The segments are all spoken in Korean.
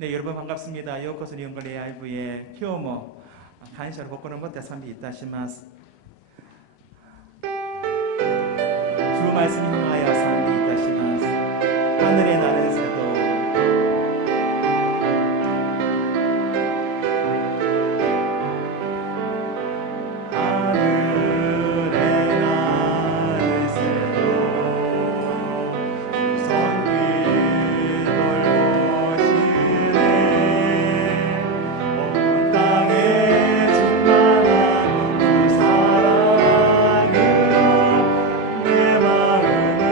네, 여러분 반갑습니다. 요코스 리온글 AIV의 히오모 간시를 복고는 못해 삼비 있다 시마스. 주 말씀 향하여 삼비 있다 시마스. 하늘에 나는 새도 내 마음을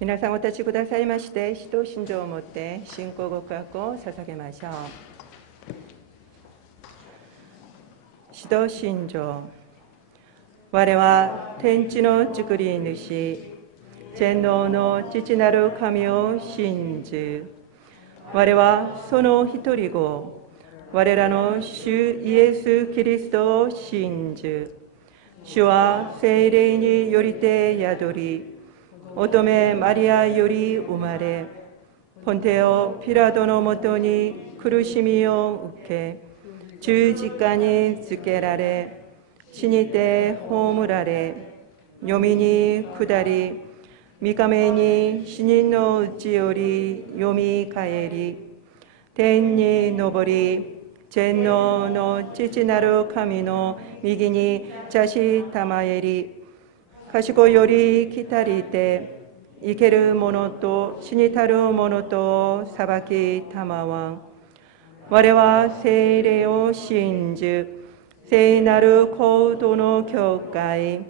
皆さんお立ちくださいまして、使徒信条をもって信仰告白を捧げましょう。使徒信条。我は天地の作り主、全能の父なる神を信ず。我はその一人子、我らの主イエス・キリストを信ず。主は聖霊によりて宿り、乙女マリアより生まれ、ポンテオ・ピラトのもとに苦しみを受け、十字架につけられ、死にて葬られ、読みに下り、三日目に死人のうちよりよみ返り、天に昇り、全能の父なる神の右に座したまえり、賢より来たりて、生ける者と死にたる者とを裁きたまわん。我は聖霊を信ず、聖なる行動の教会、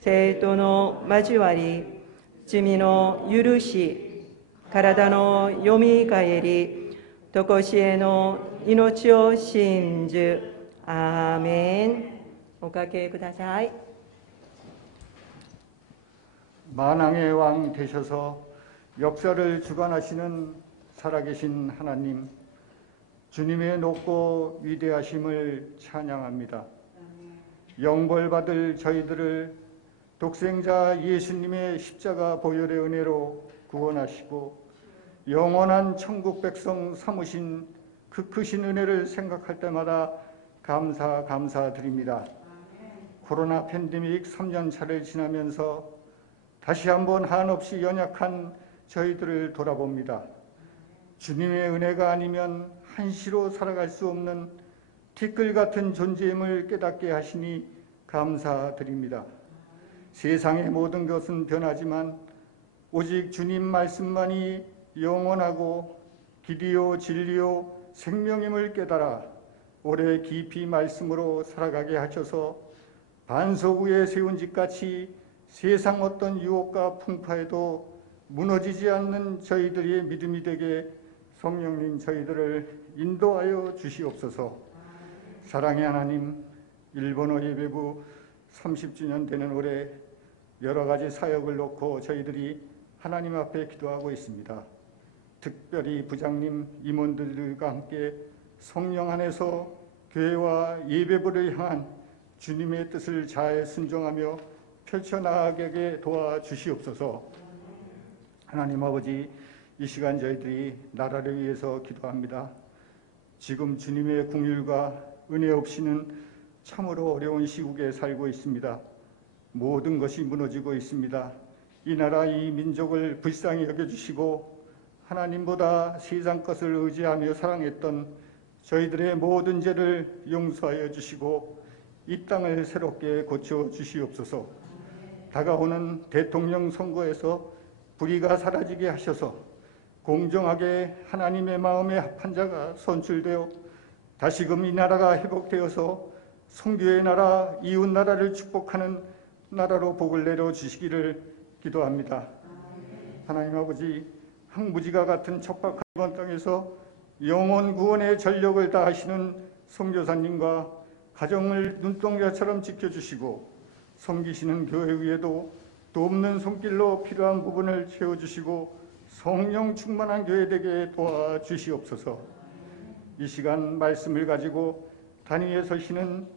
生徒の交わり、罪の許し、体のよみがえり、とこしえの命を信ず。アーメン。おかけください。 만왕의 왕 되셔서 역사를 주관하시는 살아계신 하나님, 주님의 높고 위대하심을 찬양합니다. 영벌받을 저희들을 독생자 예수님의 십자가 보혈의 은혜로 구원하시고 영원한 천국 백성 삼으신 그 크신 은혜를 생각할 때마다 감사드립니다. 코로나 팬데믹 3년 차를 지나면서 다시 한번 한없이 연약한 저희들을 돌아봅니다. 주님의 은혜가 아니면 한시로 살아갈 수 없는 티끌 같은 존재임을 깨닫게 하시니 감사드립니다. 세상의 모든 것은 변하지만 오직 주님 말씀만이 영원하고 길이요 진리요 생명임을 깨달아 오래 깊이 말씀으로 살아가게 하셔서 반석 위에 세운 집같이 세상 어떤 유혹과 풍파에도 무너지지 않는 저희들의 믿음이 되게 성령님 저희들을 인도하여 주시옵소서. 사랑의 하나님, 일본어 예배부 30주년 되는 올해 여러 가지 사역을 놓고 저희들이 하나님 앞에 기도하고 있습니다. 특별히 부장님, 임원들과 함께 성령 안에서 교회와 예배부를 향한 주님의 뜻을 잘 순종하며 펼쳐나가게 도와주시옵소서. 하나님 아버지, 이 시간 저희들이 나라를 위해서 기도합니다. 지금 주님의 긍휼과 은혜 없이는 참으로 어려운 시국에 살고 있습니다. 모든 것이 무너지고 있습니다. 이 나라, 이 민족을 불쌍히 여겨주시고 하나님보다 세상 것을 의지하며 사랑했던 저희들의 모든 죄를 용서하여 주시고 이 땅을 새롭게 고쳐 주시옵소서. 다가오는 대통령 선거에서 불의가 사라지게 하셔서 공정하게 하나님의 마음에 합한 자가 선출되어 다시금 이 나라가 회복되어서 선교의 나라, 이웃 나라를 축복하는 나라로 복을 내려주시기를 기도합니다. 하나님 아버지, 항무지가 같은 척박한 이번 땅에서 영혼 구원의 전력을 다하시는 선교사님과 가정을 눈동자처럼 지켜주시고 섬기시는 교회 위에도 돕는 손길로 필요한 부분을 채워주시고 성령 충만한 교회 되게 도와주시옵소서. 이 시간 말씀을 가지고 단위에 서시는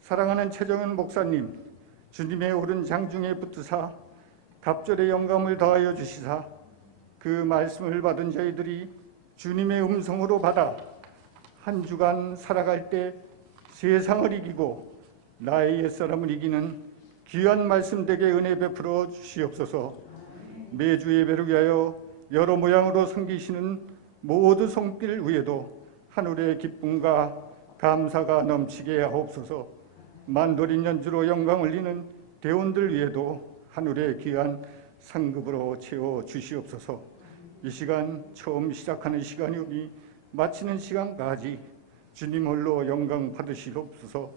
사랑하는 최정은 목사님, 주님의 오른 장중에 붙으사 갑절의 영감을 더하여 주시사 그 말씀을 받은 저희들이 주님의 음성으로 받아 한 주간 살아갈 때 세상을 이기고 나의 옛사람을 이기는 귀한 말씀 되게 은혜 베풀어 주시옵소서. 매주 예배를 위하여 여러 모양으로 섬기시는 모두 손길 위에도 하늘의 기쁨과 감사가 넘치게 하옵소서. 만도린 연주로 영광 올리는 대원들 위에도 하늘의 귀한 상급으로 채워 주시옵소서. 이 시간 처음 시작하는 시간이 오니 마치는 시간까지 주님 홀로 영광 받으시옵소서.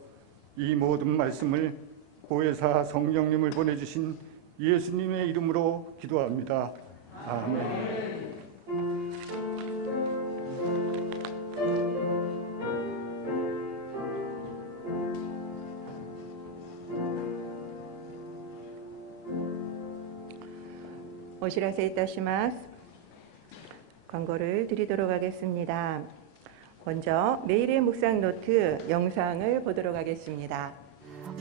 이 모든 말씀을 보혜사 성령님을 보내주신 예수님의 이름으로 기도합니다. 아멘. 오시라세 이타시마스. 광고를 드리도록 하겠습니다. 먼저 매일의 묵상 노트 영상을 보도록 하겠습니다.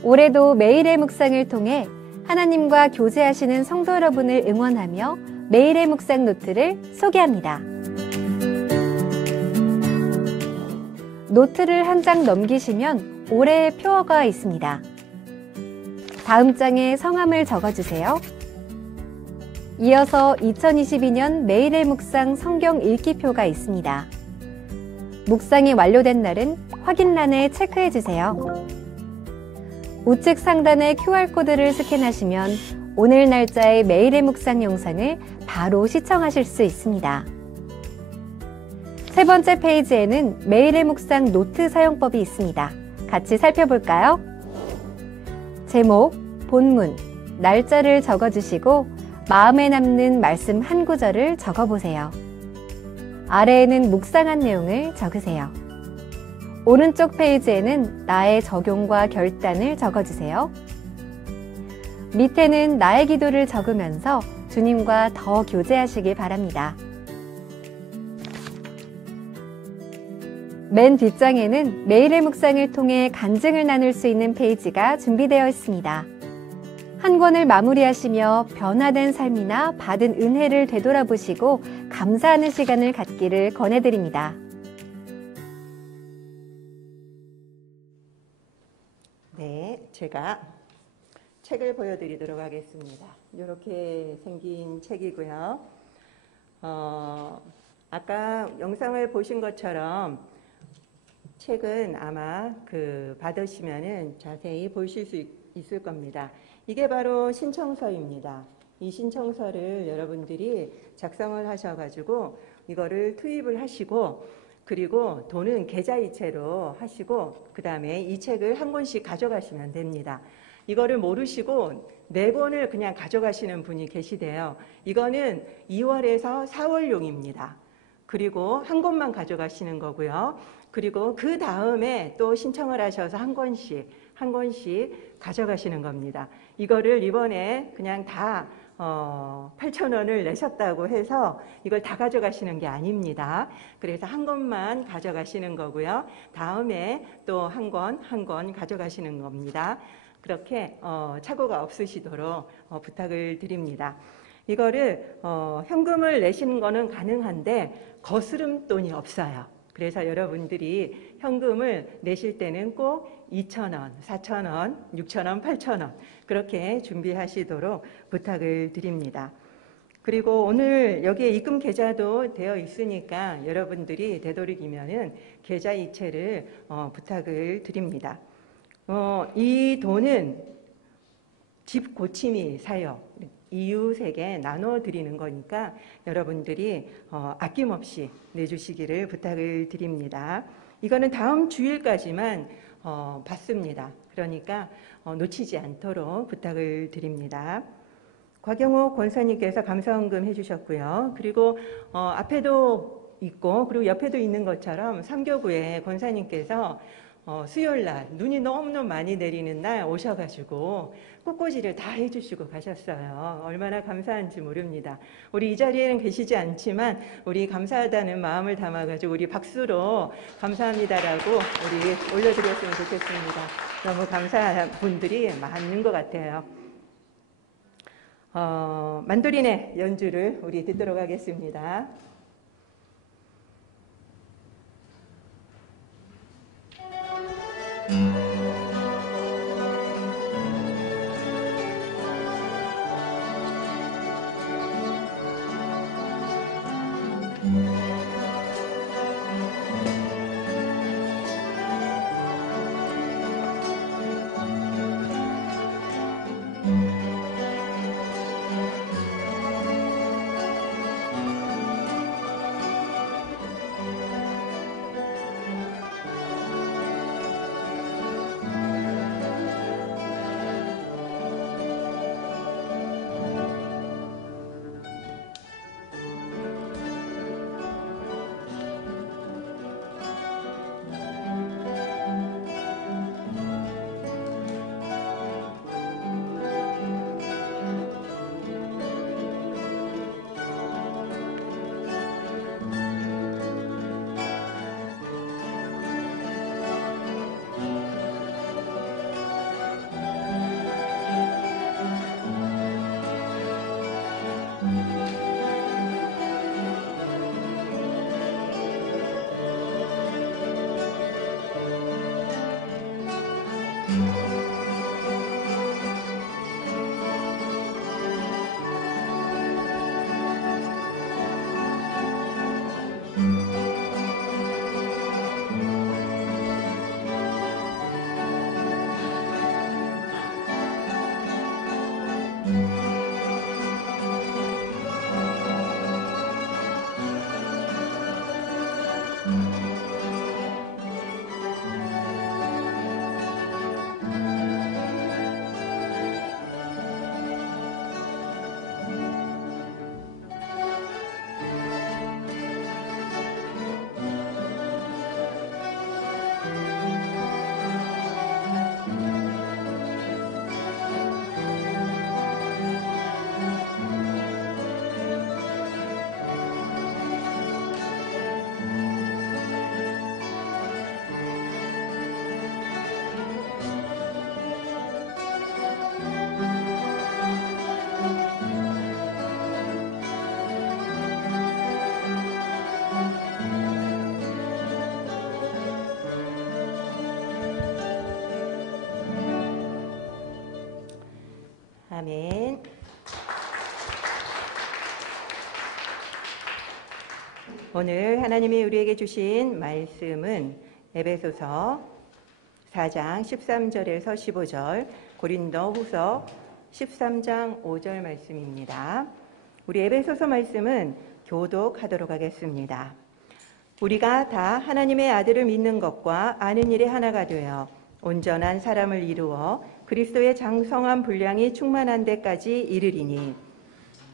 올해도 매일의 묵상을 통해 하나님과 교제하시는 성도 여러분을 응원하며 매일의 묵상 노트를 소개합니다. 노트를 한 장 넘기시면 올해의 표어가 있습니다. 다음 장에 성함을 적어주세요. 이어서 2022년 매일의 묵상 성경 읽기표가 있습니다. 묵상이 완료된 날은 확인란에 체크해주세요. 우측 상단의 QR코드를 스캔하시면 오늘 날짜의 매일의 묵상 영상을 바로 시청하실 수 있습니다. 세 번째 페이지에는 매일의 묵상 노트 사용법이 있습니다. 같이 살펴볼까요? 제목, 본문, 날짜를 적어주시고 마음에 남는 말씀 한 구절을 적어보세요. 아래에는 묵상한 내용을 적으세요. 오른쪽 페이지에는 나의 적용과 결단을 적어주세요. 밑에는 나의 기도를 적으면서 주님과 더 교제하시길 바랍니다. 맨 뒷장에는 매일의 묵상을 통해 간증을 나눌 수 있는 페이지가 준비되어 있습니다. 한 권을 마무리하시며 변화된 삶이나 받은 은혜를 되돌아보시고 감사하는 시간을 갖기를 권해드립니다. 네, 제가 책을 보여드리도록 하겠습니다. 이렇게 생긴 책이고요. 아까 영상을 보신 것처럼 책은 아마 받으시면은 자세히 보실 수 있을 겁니다. 이게 바로 신청서입니다. 이 신청서를 여러분들이 작성을 하셔가지고 이거를 투입을 하시고 그리고 돈은 계좌이체로 하시고 그 다음에 이 책을 한 권씩 가져가시면 됩니다. 이거를 모르시고 4권을 그냥 가져가시는 분이 계시대요. 이거는 2월에서 4월용입니다. 그리고 한 권만 가져가시는 거고요. 그리고 그 다음에 또 신청을 하셔서 한 권씩 가져가시는 겁니다. 이거를 이번에 그냥 다 8,000원을 내셨다고 해서 이걸 다 가져가시는 게 아닙니다. 그래서 한 권만 가져가시는 거고요. 다음에 또 한 권 가져가시는 겁니다. 그렇게 착오가 없으시도록 부탁을 드립니다. 이거를 현금을 내시는 거는 가능한데 거스름돈이 없어요. 그래서 여러분들이 현금을 내실 때는 꼭 2,000원, 4,000원, 6,000원, 8,000원 그렇게 준비하시도록 부탁을 드립니다. 그리고 오늘 여기에 입금 계좌도 되어 있으니까 여러분들이 되도록이면은 계좌 이체를 부탁을 드립니다. 이 돈은 집 고침이 사역, 이웃에게 나눠드리는 거니까 여러분들이 아낌없이 내주시기를 부탁을 드립니다. 이거는 다음 주일까지만 받습니다. 그러니까 놓치지 않도록 부탁을 드립니다. 곽영호 권사님께서 감사헌금 해주셨고요. 그리고 앞에도 있고 그리고 옆에도 있는 것처럼 삼교구에 권사님께서 수요일날 눈이 너무너무 많이 내리는 날 오셔가지고 꽃꽂이를 다 해주시고 가셨어요. 얼마나 감사한지 모릅니다. 우리 이 자리에는 계시지 않지만 우리 감사하다는 마음을 담아가지고 우리 박수로 감사합니다라고 우리 올려드렸으면 좋겠습니다. 너무 감사한 분들이 많은 것 같아요. 만도린의 연주를 우리 듣도록 하겠습니다. 아멘. 오늘 하나님이 우리에게 주신 말씀은 에베소서 4장 13절에서 15절, 고린도후서 13장 5절 말씀입니다. 우리 에베소서 말씀은 교독하도록 하겠습니다. 우리가 다 하나님의 아들을 믿는 것과 아는 일에 하나가 되어 온전한 사람을 이루어 그리스도의 장성한 분량이 충만한 데까지 이르리니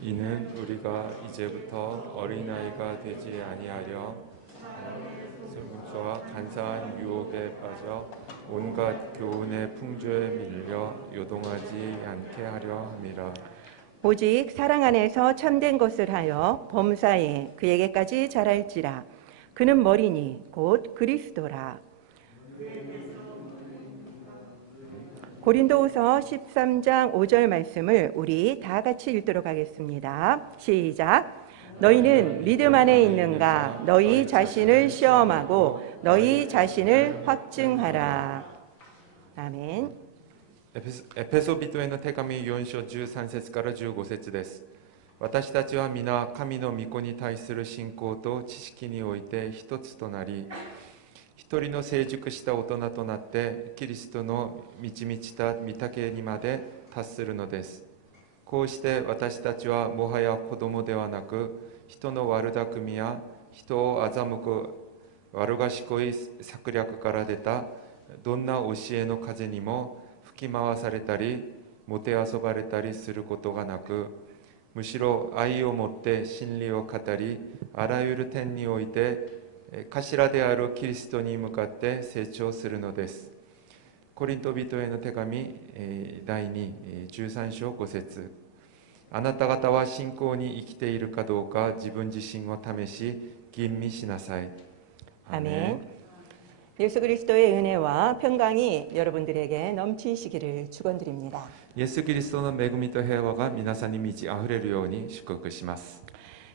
이는 우리가 이제부터 어린아이가 되지 아니하려 슬픔과 간사한 유혹에 빠져 온갖 교훈의 풍조에 밀려 요동하지 않게 하려 함이라. 오직 사랑 안에서 참된 것을 하여 범사에 그에게까지 자랄지라. 그는 머리니 곧 그리스도라. 고린도후서 13장 5절 말씀을 우리 다 같이 읽도록 하겠습니다. 시작. 너희는 믿음 안에 있는가? 너희 자신을 시험하고 너희 자신을 확증하라. 아멘. エペソ人への手紙4章13節から15節です。私たちは皆神の御子に対する信仰と知識において一つとなり、一人の成熟した大人となってキリストの満ち満ちた御丈にまで達するのです。こうして私たちはもはや子供ではなく、人の悪巧みや人を欺く悪賢い策略から出たどんな教えの風にも吹き回されたりもてあそばれたりすることがなく、むしろ愛をもって真理を語り、あらゆる点において頭であるキリストに向かって成長するのです。コリント人への手紙第2、13章5節。あなた方は信仰に生きているかどうか自分自身を試し吟味しなさい。 아멘. 예수 그리스도의 은혜와 평강이 여러분들에게 넘치시기를 축원드립니다. イエス・キリストの恵みと平和が皆さんに満ち溢れるように祝福します。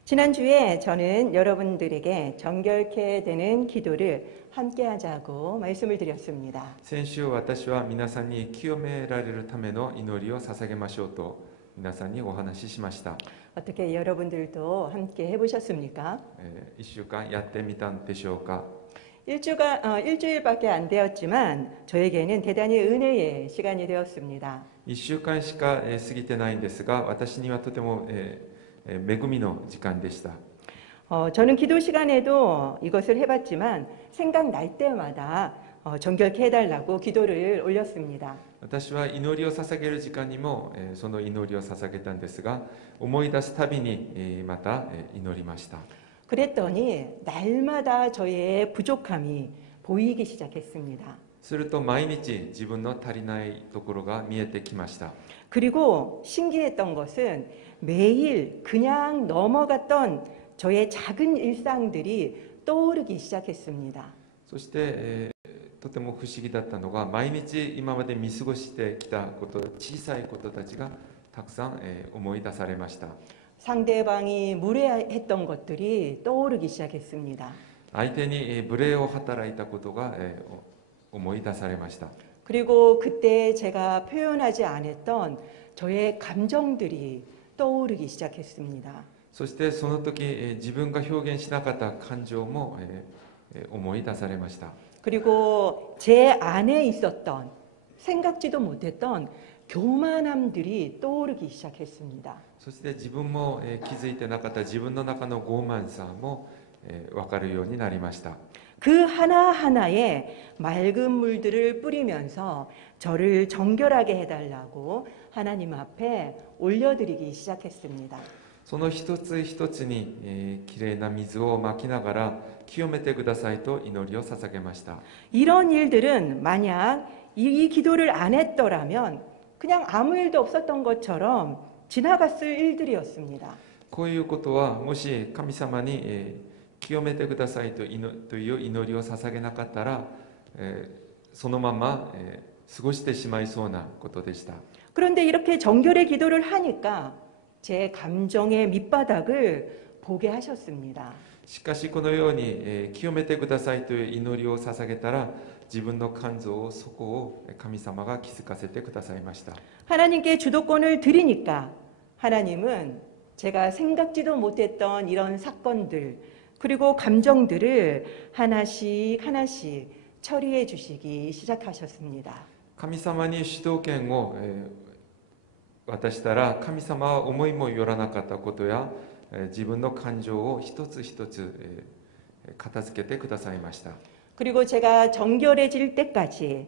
지난주에 저는 여러분들에게 정결케 되는 기도를 함께 하자고 말씀을 드렸습니다. 先週私は皆さんに清められるための祈りを捧げましょうと皆さんにお話ししました。 어떻게 여러분들도 함께 해보셨습니까? 1週間やってみたんでしょうか。 일주일밖에 안 되었지만 저에게는 대단히 은혜의 시간이 되었습니다. 1週間しか過ぎてないんですが、私にはとても恵みの時間でした。 저는 기도 시간에도 이것을 해봤지만 생각날 때마다 정결케 해달라고 기도를 올렸습니다. 私は祈りを捧げる時間にもその祈りを捧げたんですが、思い出すたびにまた祈りました。 그랬더니 날마다 저의 부족함이 보이기 시작했습니다. すると毎日自分の足りないところが見えてきました。 그리고 신기했던 것은 매일 그냥 넘어갔던 저의 작은 일상들이 떠오르기 시작했습니다. そして、とても不思議だったのが、毎日今まで見過ごしてきたこと、小さいことたちがたくさん、思い出されました。 상대방이 무례했던 것들이 떠오르기 시작했습니다. 相手に無礼を働いたことが、思い出されました。 그리고 그때 제가 표현하지 않았던 저의 감정들이 떠오르기 시작했습니다. そしてその時、自分が表現しなかった感情も、思い出されました。 그리고 제 안에 있었던 생각지도 못했던 교만함들이 떠오르기 시작했습니다. そして自分も、気づいてなかった自分の中の傲慢さも、分かるようになりました。 그 하나하나에 맑은 물들을 뿌리면서 저를 정결하게 해달라고 하나님 앞에 올려드리기 시작했습니다. その一つ一つに、きれいな水をまきながら清めてくださいと祈りを捧げました。 이런 일들은 만약 이 기도를 안 했더라면 그냥 아무 일도 없었던 것처럼 지나갔을 일들이었습니다. こういうことはもし神様に、清めてくださいという祈りを捧げなかったら、そのまま、過ごしてしまいそうなことでした。 그런데 이렇게 정결의 기도를 하니까 제 감정의 밑바닥을 보게 하셨습니다. しかしこのように、清めてくださいという祈りを捧げたら、自分の肝臓をそこを神様が気づかせてくださいました。 하나님께 주도권을 드리니까 하나님은 제가 생각지도 못했던 이런 사건들 그리고 감정들을 하나씩 하나씩 처리해 주시기 시작하셨습니다. 神様に主導権を渡したら、神様は思いもよらなかったことや自分の感情を一つ一つ片付けてくださいました。 그리고 제가 정결해질 때까지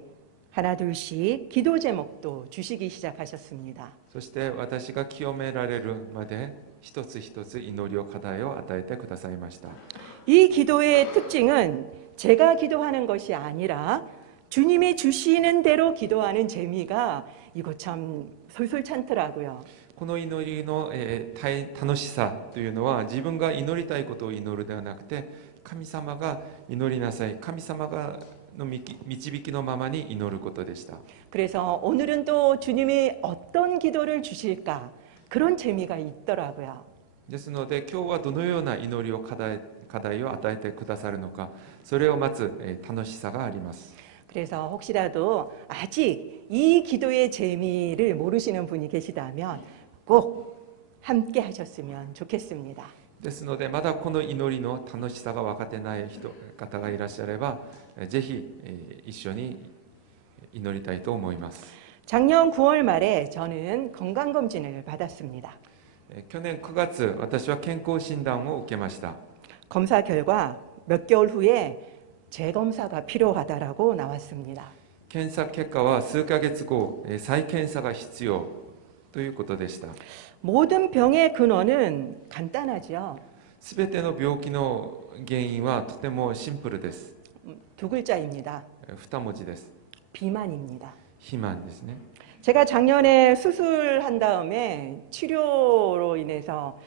하나 둘씩 기도 제목도 주시기 시작하셨습니다. そして私が清められるまで一つ一つ祈りを課題を与えてくださいました。 이 기도의 특징은 제가 기도하는 것이 아니라 주님이 주시는 대로 기도하는 재미가 이거 참 솔솔찬더라고요. この祈りの楽しさというのは、自分が祈りたいことを祈るではなくて、神様が祈りなさい、神様がの導きのままに祈ることでした。 그래서 오늘은 또 주님이 어떤 기도를 주실까 그런 재미가 있더라고요. ですので、今日はどのような祈りを課題を与えてくださるのか、それを待つ楽しさがあります。 그래서 혹시라도 아직 이 기도의 재미를 모르시는 분이 계시다면 꼭 함께 하셨으면 좋겠습니다. ですので、まだこの祈りの楽しさが分かってない方がいらっしゃれば、ぜひ一緒に祈りたいと思います。 작년 9월 말에 저는 건강검진을 받았습니다. 去年9月、私は健康診断を受けました。 검사 결과 몇 개월 후에 재검사가 필요하다라고 나왔습니다. 検査結果は数ヶ月後、再検査が必要ということでした。 모든 병의 근원은 간단하죠. すべての病気の原因はとてもシンプルです。 두 글자입니다. 2文字です。 비만입니다. 肥満ですね。 제가 작년에 수술한 다음에 치료로 인해서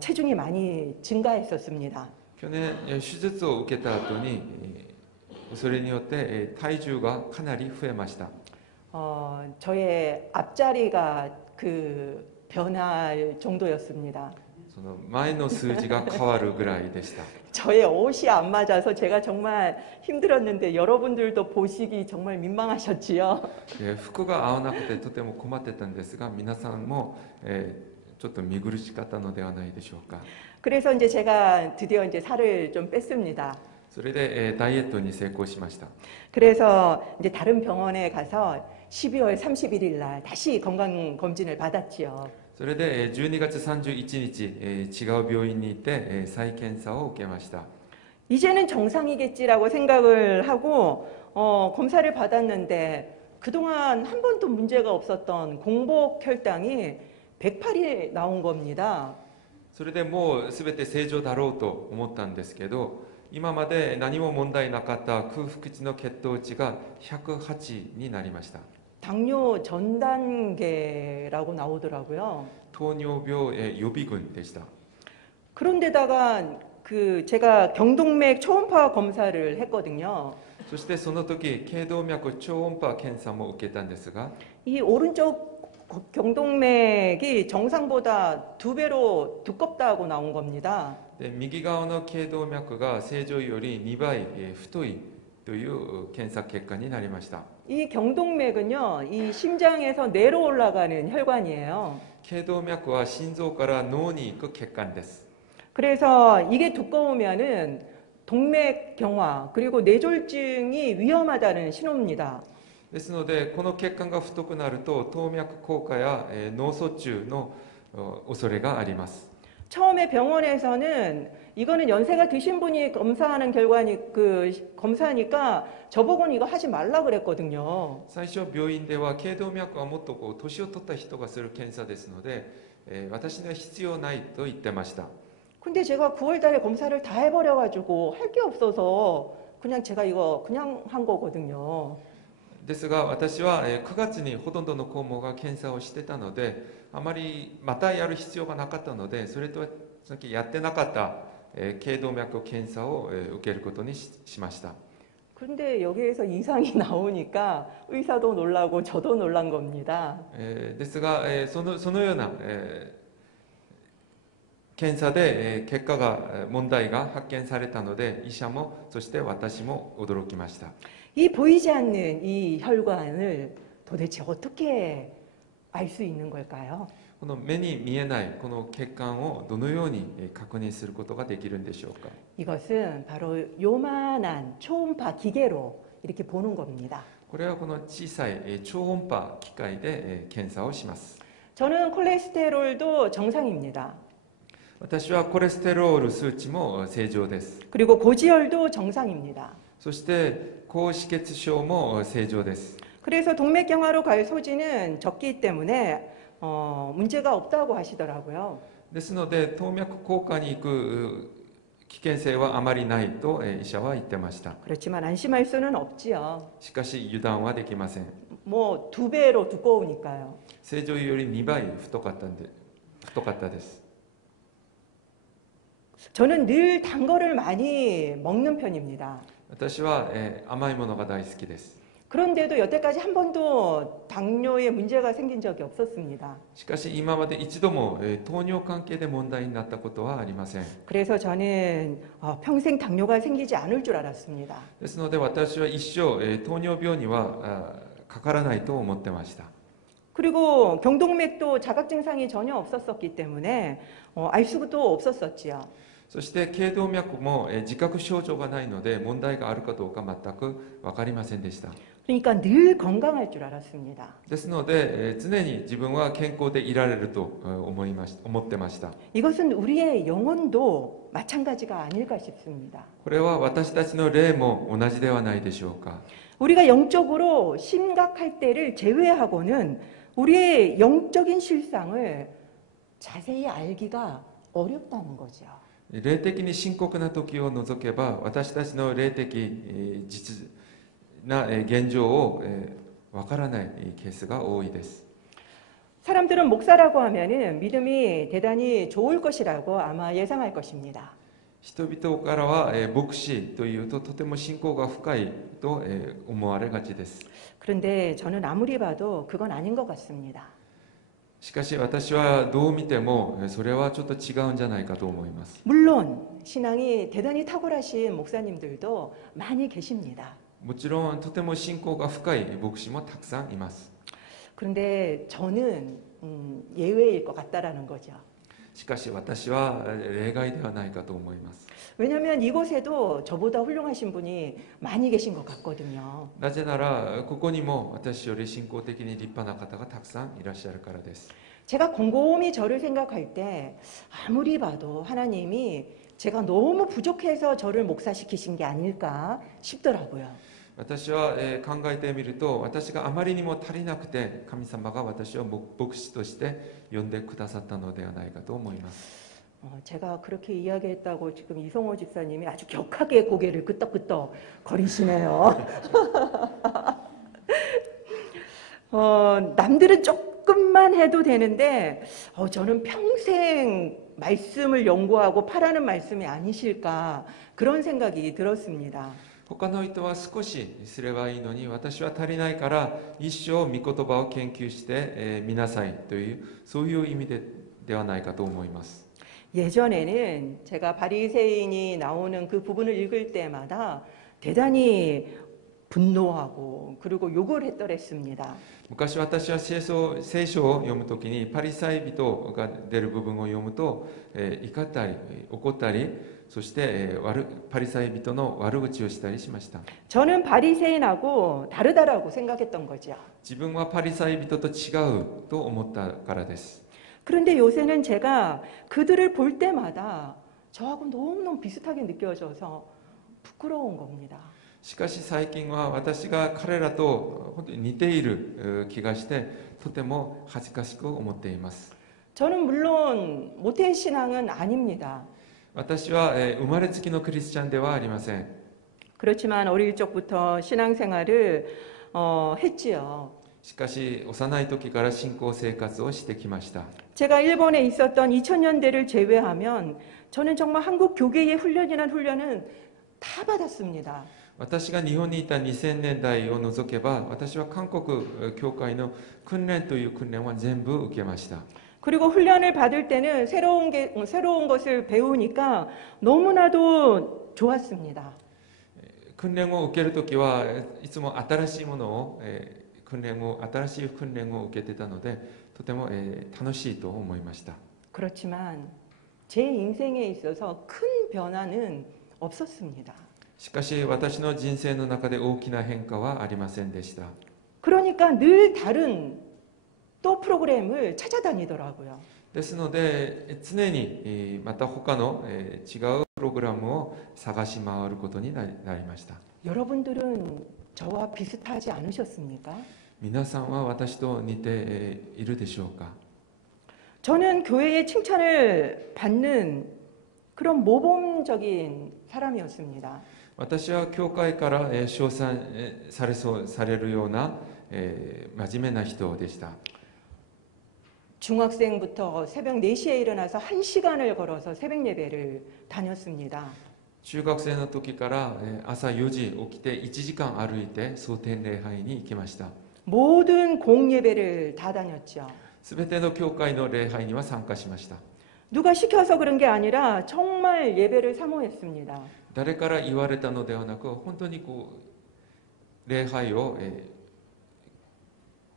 체중이 많이 증가했었습니다. 去年手術を受けた後にそれによって体重がかなり増えました。 저의 앞자리가 변할 정도였습니다. その前の数字が変わるぐらいでした。 저의 옷이 안 맞아서 제가 정말 힘들었는데 여러분들도 보시기 정말 민망하셨지요. 服が合わなくてとても困ってたんですが、皆さんもちょっと見苦しかったのではないでしょうか。 그래서 이제 제가 드디어 이제 살을 좀 뺐습니다. それでダイエットに成功しました。 그래서 이제 다른 병원에 가서 12월 31일 날 다시 건강 검진을 받았지요. それで12月31日、違う病院に行って再検査を受けました。 이제는 정상이겠지라고 생각을 하고 검사를 받았는데 그동안 한 번도 문제가 없었던 공복 혈당이 108이 나온 겁니다. それでもう全て正常だろうと思ったんですけど、今まで何も問題なかった空腹値の血糖値が108になりました。 당뇨 전 단계라고 나오더라고요. 糖尿病予備軍でした。 그런데다가 제가 경동맥 초음파 검사를 했거든요. そしてその時頸動脈超音波検査も受けたんですが、 이 오른쪽 경동맥이 정상보다 2배로 두껍다고 나온 겁니다. で右側の頸動脈が正常より2倍太いという検査結果になりました。 이 경동맥은요, 이 심장에서 뇌로 올라가는 혈관이에요. 頸動脈は心臓から脳に行く血管です。 그래서 이게 두꺼우면은 동맥경화 그리고 뇌졸중이 위험하다는 신호입니다. ですので、この血管が太くなると動脈硬化や脳卒中の恐れがあります。 처음에 병원에서는 이거는 연세가 드신 분이 검사하는 검사니까 저보고는 이거 하지 말라 그랬거든요. 最初病院では頸動脈はもっと年を取った人がする検査ですので、私には必要ないと言ってました。 근데 제가 9월 달에 검사를 다 해버려가지고 할 게 없어서 그냥 제가 이거 그냥 한 거거든요. ですが私は9月にほとんどの項目が検査をしてたので、あまりまたやる必要がなかったので、それと先やってなかった頸動脈検査を受けることにしました。 근데 여기에서 이상이 나오니까 의사도 놀라고 저도 놀란 겁니다. ですがそのような検査で結果が問題が発見されたので医者もそして私も驚きました。 이 보이지 않는 이 혈관을 도대체 어떻게 알 수 있는 걸까요? この目に見えないこの血管をどのように確認することができるんでしょうか。 이것은 바로 요만한 초음파 기계로 이렇게 보는 겁니다. これはこの小さい超音波機械で検査をします。 저는 콜레스테롤도 정상입니다. 私はコレステロール数値も正常です。 그리고 고지혈도 정상입니다. そして高脂血症も正常です。 그래서 동맥경화로 갈 소지는 적기 때문에 문제가 없다고 하시더라고요. ですので動脈硬化に行く危険性はあまりないと医者は言ってました。 그렇지만 안심할 수는 없지요. しかし油断はできません。 뭐 2배로 두꺼우니까요. 正常より2倍太かったです。 저는 늘 단 거를 많이 먹는 편입니다. 私は甘いものが大好きです。 그런데도 여태까지 한 번도 당뇨에 문제가 생긴 적이 없었습니다. しかし今まで一度も糖尿関係で問題になったことはありません。 그래서 저는 평생 당뇨가 생기지 않을 줄 알았습니다. ですので私は一生糖尿病にはかからないと思ってました。 그리고 경동맥도 자각 증상이 전혀 없었었기 때문에 알 수도 없었었지요. そして頸動脈も自覚症状がないので問題があるかどうか全く分かりませんでした。 그러니까 늘 건강할 줄 알았습니다. ですので常に自分は健康でいられると思ってました。 이것은 우리의 영혼도 마찬가지가 아닐까 싶습니다. これは私たちの霊も同じではないでしょうか。 우리가 영적으로 심각할 때를 제외하고는 우리의 영적인 실상을 자세히 알기가 어렵다는 거죠. 霊的に深刻な時を除けば私たちの霊的実な現状をわからないケースが多いです。 사람들은 목사라고 하면은 믿음이 대단히 좋을 것이라고 아마 예상할 것입니다. 人々からは牧師というととても信仰が深いと思われがちです。 그런데 저는 아무리 봐도 그건 아닌 것 같습니다. しかし私はどう見てもそれはちょっと違うんじゃないかと思います。 물론 신앙이 대단히 탁월하신 목사님들도 많이 계십니다. もちろんとても信仰が深い牧師もたくさんいます。 그런데 저는 예외일 것 같다라는 거죠. しかし私は例外ではないかと思います。 왜냐하면 이곳에도 저보다 훌륭하신 분이 많이 계신 것 같거든요. なぜならここにも私より信仰的に立派な方がたくさんいらっしゃるからです。 제가 곰곰이 저를 생각할 때 아무리 봐도 하나님이 제가 너무 부족해서 저를 목사시키신 게 아닐까 싶더라고요. 私は考えてみると私があまりにも足りなくて神様が私を牧師として呼んでくださったのではないかと思います。 제가 그렇게 이야기했다고 지금 이성호 집사님이 아주 격하게 고개를 끄덕끄덕 거리시네요. 남들은 조금만 해도 되는데 저는 평생 말씀을 연구하고 파라는 말씀이 아니실까 그런 생각이 들었습니다. 他の人は少しすればいいのに私は足りないから一生御言葉を研究して見なさいというそういう意味ではないかと思います。 예전에는 제가 바리새인이 나오는 그 부분을 읽을 때마다 대단히 분노하고 그리고 욕을 했더랬습니다. 昔私は聖書を読むときにパリサイ人が出る部分を読むと怒ったり怒ったりそしてパリサイ人の悪口をしたりしました。 저는 바리새인하고 다르다라고 생각했던 거죠. 自分はパリサイ人と違うと思ったからです。 그런데 요새는 제가 그들을 볼 때마다 저하고 너무너무 비슷하게 느껴져서 부끄러운 겁니다. しかし最近は私が彼らと本当に似ている気がしてとても恥ずかしく思っています。 저는 물론 모태신앙은 아닙니다. 私は生まれつきのクリスチャンではありません。 그렇지만 어릴 적부터 신앙생활을 했지요. しかし幼い時から信仰生活をしてきました。 제가 일본에 있었던 2000년대를 제외하면 저는 정말 한국 교계의 훈련이란 훈련은 다 받았습니다. 私が日本にいた2000年代を除けば私は韓国教会の訓練という訓練は全部受けました。 그리고 훈련을 받을 때는 새로운 것을 배우니까 너무나도 좋았습니다. 訓練を受けるときはいつも新しいものを、新しい訓練を受けてたのでとても、楽しいと思いました。 그렇지만 제 인생에 있어서 큰 변화는 없었습니다. しかし私の人生の中で大きな変化はありませんでした。 그러니까 늘 다른 또 프로그램을 찾아다니더라고요. ですので常にまた他の違うプログラムを探し回ることになりました。 여러분들은 저와 비슷하지 않으셨습니까? 皆さんは私と似ているでしょうか。 저는 교회의 칭찬을 받는 그런 모범적인 사람이었습니다. 私は教会から称賛されるような真面目な人でした。 중학생부터 새벽 4시에 일어나서 1시간을 걸어서 새벽 예배를 다녔습니다. 中学生の時から朝4時起きて1時間歩いて蒼天礼拝に行きました。 모든 공예배를 다 다녔죠. すべての教会の礼拝には参加しました。 누가 시켜서 그런 게 아니라 정말 예배를 사모했습니다. 誰から言われたのではなく本当に礼拝を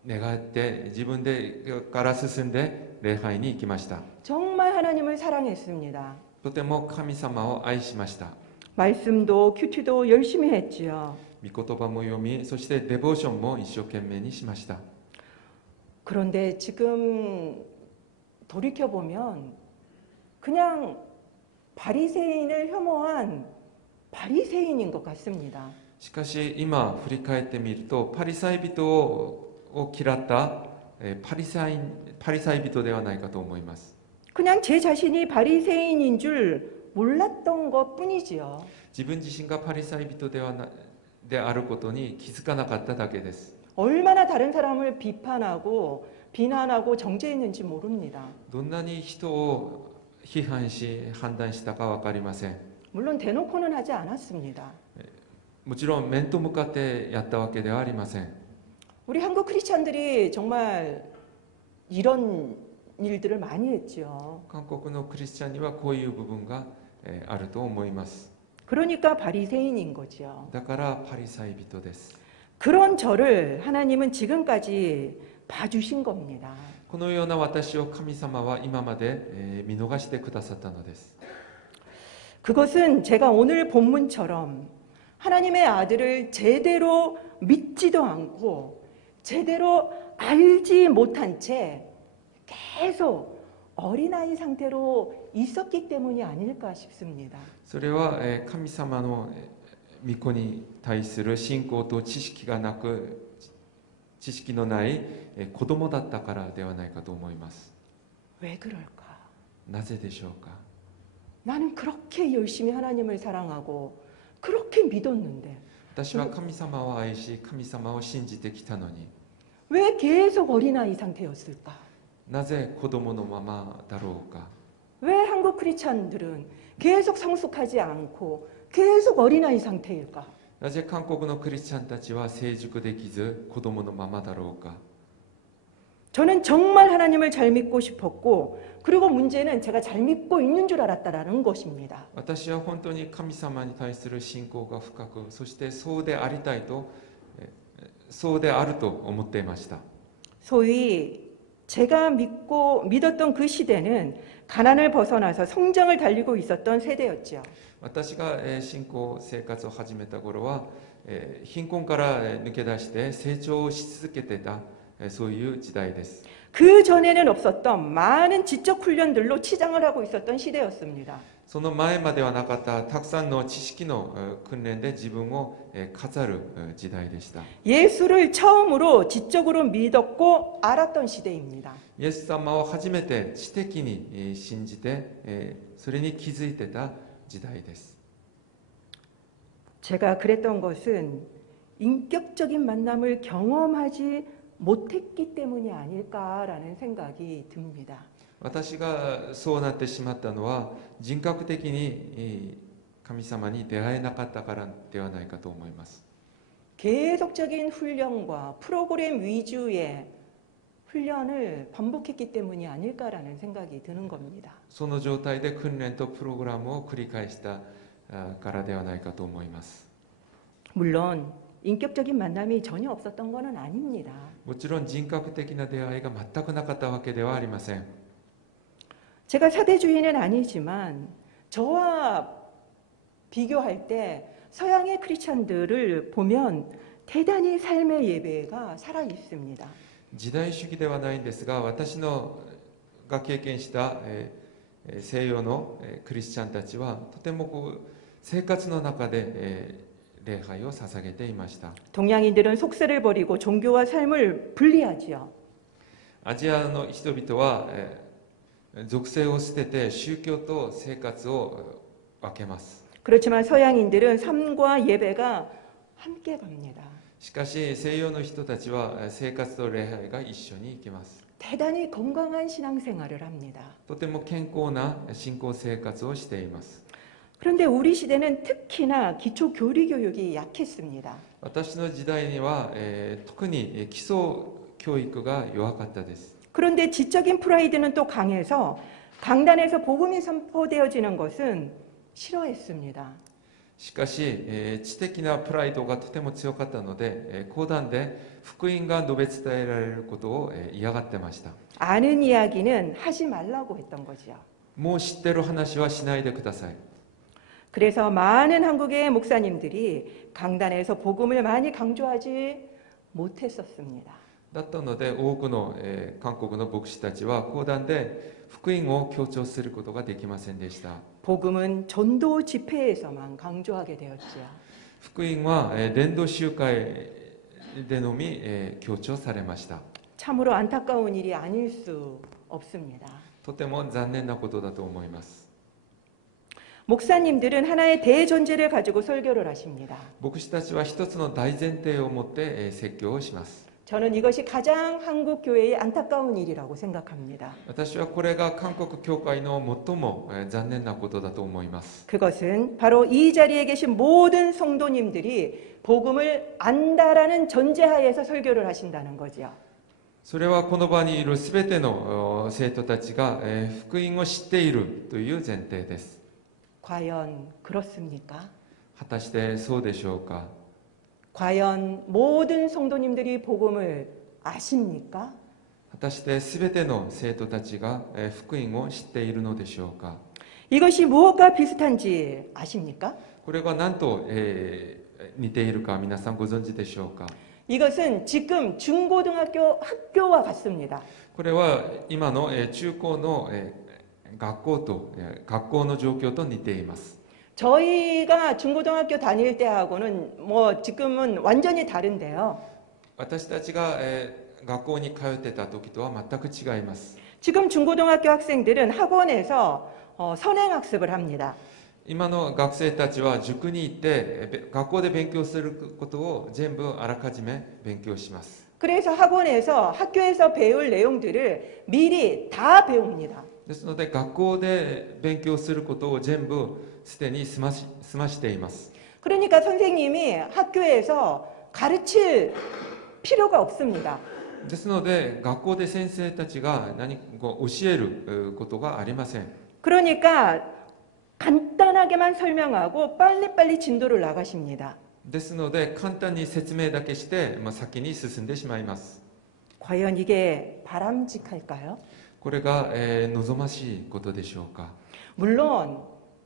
願って自分から進んで礼拝に行きました。 정말 하나님을 사랑했습니다. とても神様を愛しました。 말씀도 큐티도 열심히 했지요. 御言葉も読み、そしてデボーションも一生懸命にしました。 그런데 지금 돌이켜보면 그냥 바리새인을 혐오한 바리새인인 것 같습니다. しかし今振り返ってみるとパリサイ人を嫌ったパリサイ人ではないかと思います。 그냥 제 자신이 바리새인인 줄 몰랐던 것 뿐이지요. 自分自身がパリサイ人であることに気づかなかっただけです。 얼마나 다른 사람을 비난하고 정죄했는지 모릅니다. どんなに人を批判し判断したか分かりません。 물론 대놓고는 하지 않았습니다. もちろん面と向かってやったわけではありません。 우리 한국 크리스찬들이 정말 이런 일들을 많이 했죠. 韓国のクリスチャンにはこういう部分があると思います。 그러니까 바리새인인 거죠. だからパリサイ人です。 그런 저를 하나님은 지금까지 봐주신 겁니다. このような私を神様は今まで見逃してくださったのです。 그것은 제가 오늘 본문처럼 하나님의 아들을 제대로 믿지도 않고 제대로 알지 못한 채 계속 어린아이 상태로 있었기 때문이 아닐까 싶습니다. それは神様の御子に対する信仰と知識がなく知識のない子供だったからではないかと思います。 왜 그럴까? なぜでしょうか。 나는 그렇게 열심히 하나님을 사랑하고 그렇게 믿었는데 私は神様を愛し神様を信じてきたのに 왜 계속 어린아이 상태였을까? なぜ子供のままだろうか。 왜 한국 크리스찬들은 계속 성숙하지 않고 계속 어린아이 상태일까? なぜ韓国のクリスチャンたちは成熟できず子供のままだろうか。 저는 정말 하나님을 잘 믿고 싶었고 그리고 문제는 제가 잘 믿고 있는 줄 알았다라는 것입니다. 私は本当に神様に対する信仰が深く、そしてそうでありたいと、そうであると思っていました。 소위 제가 믿었던 그 시대는 가난을 벗어나서 성장을 달리고 있었던 세대였죠. 私が信仰生活を始めた頃は貧困から抜け出して成長し続けてたそういう時代です。 그 전에는 없었던 많은 지적 훈련들로 치장을 하고 있었던 시대였습니다. その前まではなかったたくさんの知識の訓練で自分を飾る時代でした。 예수를 처음으로 지적으로 믿었고 알았던 시대입니다. イエス様を初めて知的に信じてそれに気づいてた時代です。 제가 그랬던 것은 인격적인 만남을 경험하지 못했기 때문이 아닐까라는 생각이 듭니다. 私がそうなってしまったのは人格的に神様に出会えなかったからではないかと思います。 계속적인 훈련과 프로그램 위주의 훈련을 반복했기 때문이 아닐까라는 생각이 드는 겁니다. その状態で訓練とプログラムを繰り返したからではないかと思います。 물론 인격적인 만남이 전혀 없었던 것은 아닙니다. もちろん人格的な出会いが全くなかったわけではありません。 제가 사대주의는 아니지만 저와 비교할 때 서양의 크리스찬들을 보면 대단히 삶의 예배가 살아 있습니다. 時代主義ではないんですが、私のが経験した西洋のクリスチャンたちはとても生活の中で礼拝を捧げていました。 동양인들은 속세를 버리고 종교와 삶을 분리하지요. アジアの人々は属性を捨てて宗教と生活を分けます。 그렇지만 서양인들은 삶과 예배가 함께 갑니다. しかし西洋の人たちは生活と礼拝が一緒に行きます。 대단히 건강한 신앙생활을 합니다. とても健康な信仰生活をしています。 그런데 우리 시대는 특히나 기초 교리 교육이 약했습니다. 私の時代には、特に基礎教育が弱かったです。 그런데 지적인 프라이드는 또 강해서 강단에서 복음이 선포되어지는 것은 싫어했습니다. しかし、知的なプライドがとても強かったので、講談で福音が述べ伝えられることを嫌がってました。 아는 이야기는 하지 말라고 했던 거죠. もう知ってる話はしないでください。 그래서 많은 한국의 목사님들이 강단에서 복음을 많이 강조하지 못했었습니다. だったので多くの、韓国の牧師たちは講談で福音を強調することができませんでした。 복음은 전도 집회에서만 강조하게 되었지요. 福音は、伝道集会でのみ、強調されました。 참으로 안타까운 일이 아닐 수 없습니다. とても残念なことだと思います。 목사님들은 하나의 대전제를 가지고 설교를 하십니다. 牧師たちは一つの大前提を持って、説教をします。 저는 이것이 가장 한국 교회의 안타까운 일이라고 생각합니다. 私はこれが韓国教会の最も、残念なことだと思います。 그것은 바로 이 자리에 계신 모든 성도님들이 복음을 안다라는 전제하에서 설교를 하신다는 거죠. それはこの場にいるすべての生徒たちが、福音を知っているという前提です。 과연 그렇습니까? 果たしてそうでしょうか。 과연 모든 성도님들이 복음을 아십니까? 果たしてすべての生徒たちが福音を知っているのでしょうか。 이것이 무엇과 비슷한지 아십니까? これは何と、似ているか皆さんご存知でしょうか。 이것은 지금 중고등학교 학교와 같습니다. これは今の中高の学校の状況と似ています。 저희가 중고등학교 다닐 때하고는 뭐 지금은 완전히 다른데요. 私たちが学校に通ってた時とは全く違います。 지금 중고등학교 학생들은 학원에서 선행학습을 합니다. 今の学生たちは塾に行って学校で勉強することを全部あらかじめ勉強します。 그래서 학원에서 학교에서 배울 내용들을 미리 다 배웁니다. ですので学校で勉強することを全部すでに済ましています。 그러니까 선생님이 학교에서 가르칠 필요가 없습니다. ですので学校で先生たちが何か教えることがありません。 그러니까 간단하게만 설명하고 빨리빨리 진도를 나가십니다. ですので簡単に説明だけして、先に進んでしまいます。 과연 이게 바람직할까요? これが、望ましいことでしょうか。 물론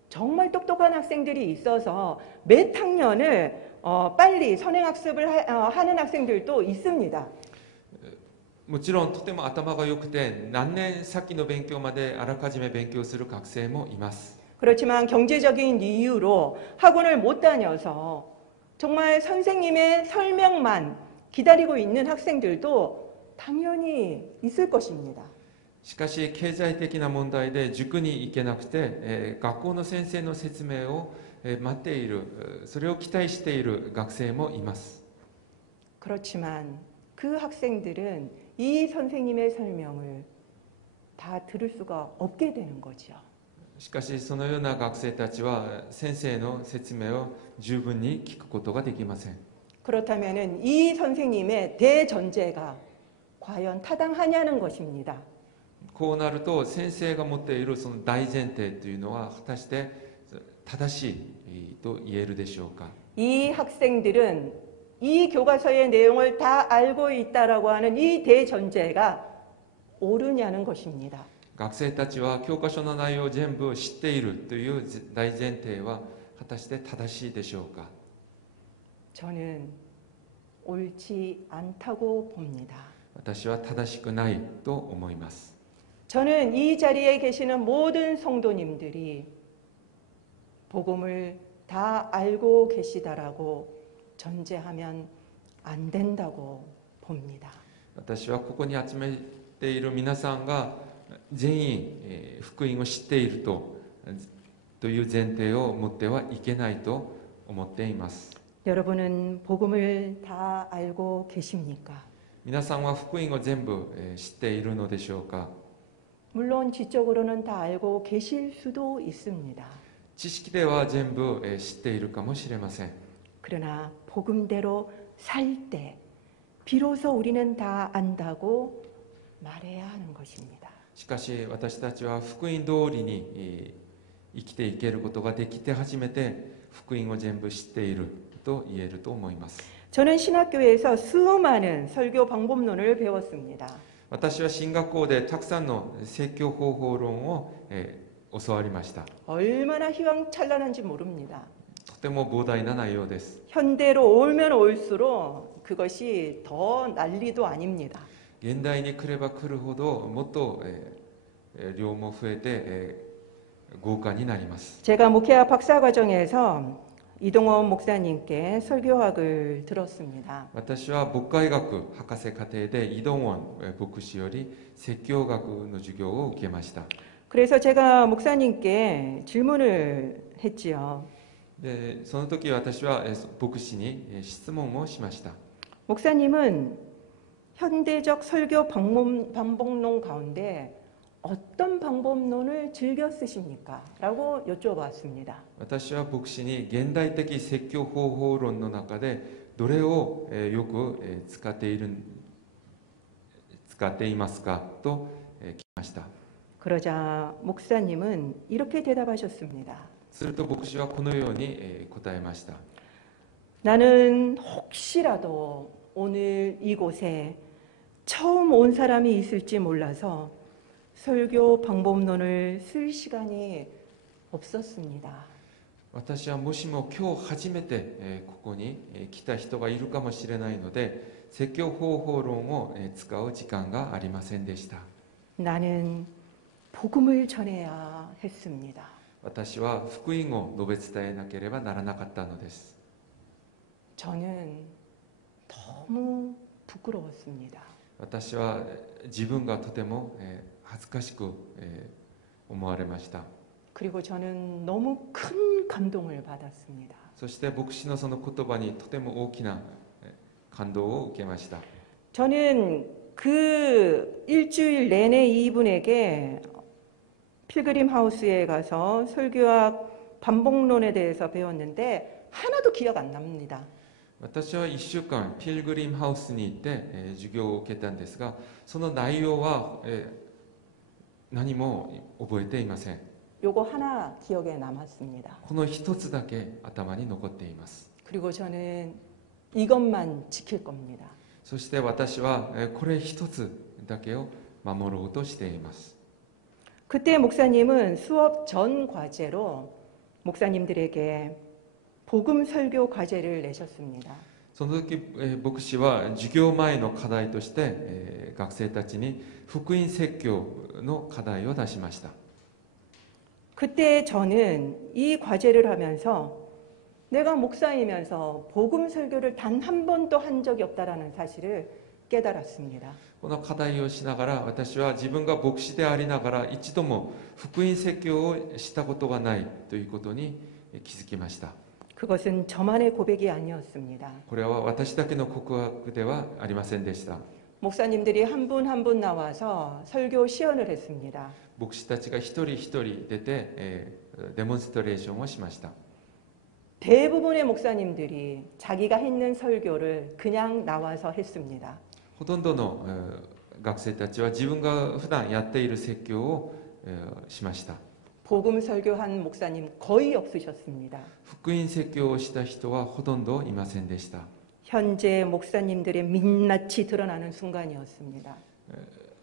정말 똑똑한 학생들이 있어서 몇 학년을 빨리 선행학습을 하는 학생들도 있습니다. もちろんとても頭が良くて何年先の勉強まであらかじめ勉強する学生もいます。 그렇지만 경제적인 이유로 학원을 못 다녀서 정말 선생님의 설명만 기다리고 있는 학생들도 당연히 있을 것입니다. しかし経済的な問題で塾に行けなくて、学校の先生の説明を待っている、それを期待している学生もいます。 그렇지만 그 학생들은 이 선생님의 설명을 다 들을 수가 없게 되는 거죠. しかしそのような学生たちは先生の説明を十分に聞くことができません。 그렇다면은 이 선생님의 대전제가 과연 타당하냐는 것입니다. こうなると先生が持っているその大前提というのは果たして正しいと言えるでしょうか。 이 학생들은 이 교과서의 내용을 다 알고 있다라고 하는 이 대전제가 옳으냐는 것입니다. 学生たちは教科書の内容を全部知っているという大前提は果たして正しいでしょうか。 저는 옳지 않다고 봅니다. 私は正しくないと思います。 저는 이 자리에 계시는 모든 성도님들이 복음을 다 알고 계시다라고 전제하면 안 된다고 봅니다. 私はここに集めている皆さんが全員福音を知っているという前提を持ってはいけないと思っています。 여러분은 복음을 다 알고 계십니까? 皆さんは福音を全部知っているのでしょうか。 물론 지적으로는 다 알고 계실 수도 있습니다. 知識では全部知っているかもしれません。 그러나 복음대로 살 때 비로소 우리는 다 안다고 말해야 하는 것입니다. しかし私たちは福音通りに生きていけることができて初めて福音を全部知っていると言えると思います。 저는 신학교에서 수많은 설교 방법론을 배웠습니다. 私は進学校でたくさんの説教方法論を教わりました。 얼마나 휘황찬란한지 모릅니다. とても膨大な内容です。 현대로 오면 올수록 그것이 더 난리도 아닙니다. 現代に来れば来るほどもっと量も増えて豪華になります。 제가 목회학 박사과정에서 이동원 목사님께 설교학을 들었습니다. 私は牧会学博士課程でイ・ドンウォン牧師より説教学の授業を受けました。 그래서 제가 목사님께 질문을 했지요. でその時私は牧師に質問をしました。 목사님은 현대적 설교 방법론 가운데 어떤 방법론을 즐겨 쓰십니까? 라고 여쭤봤습니다. 私は牧師に現代的説教方法論の中でどれをよく使っていますかと聞きました。 그러자 목사님은 이렇게 대답하셨습니다. すると牧師はこのように答えました。 나는 혹시라도 오늘 이곳에 처음 온 사람이 있을지 몰라서 설교 방법론을 쓸 시간이 없었습니다. 私はもしも今日初めてここに来た人がいるかもしれないので説教方法論を使う時間がありませんでした。 나는 복음을 전해야 했습니다. 私は福音を述べ伝えなければならなかったのです。 저는 너무 부끄러웠습니다. 私は自分がとても恥ずかしく思われました。 그리고 저는 너무 큰 감동을 받았습니다. そして牧師のその言葉にとても大きな感動を受けました。 저는 그 일주일 내내 이분에게 필그림 하우스에 가서 설교학 반복론에 대해서 배웠는데 하나도 기억 안 납니다. 私は1週間ピルグリムハウスに行って、授業を受けたんですがその内容は、何も覚えていません。 요거 하나 기억에 남았습니다. この一つだけ頭に残っています。 그리고 저는 이것만 지킬 겁니다. そして私はこれ一つだけを守ろうとしています。 그때 목사님은 수업 전 과제로 목사님들에게 복음 설교 과제를 내셨습니다. その時、牧師は授業前の課題として、学生たちに福音説教の課題を出しました。 그때 저는 이 과제를 하면서 내가 목사이면서 복음 설교를 단 한 번도 한 적이 없다라는 사실을 깨달았습니다. この課題をしながら私は自分が牧師でありながら一度も福音説教をしたことがないということに気づきました。 그것은 저만의 고백이 아니었습니다. これは私だけの告白ではありませんでした。 목사님들이 한 분 한 분 나와서 설교 시연을 했습니다. 牧師たちが一人一人出て、デモンストレーションをしました。 대부분의 목사님들이 자기가 했는 설교를 그냥 나와서 했습니다. ほとんどの学生たちは自分が普段やっている説教をしました。 복음 설교한 목사님 거의 없으셨습니다. 福音説教をした人はほとんどいませんでした。 현재 목사님들의 민낯이 드러나는 순간이었습니다.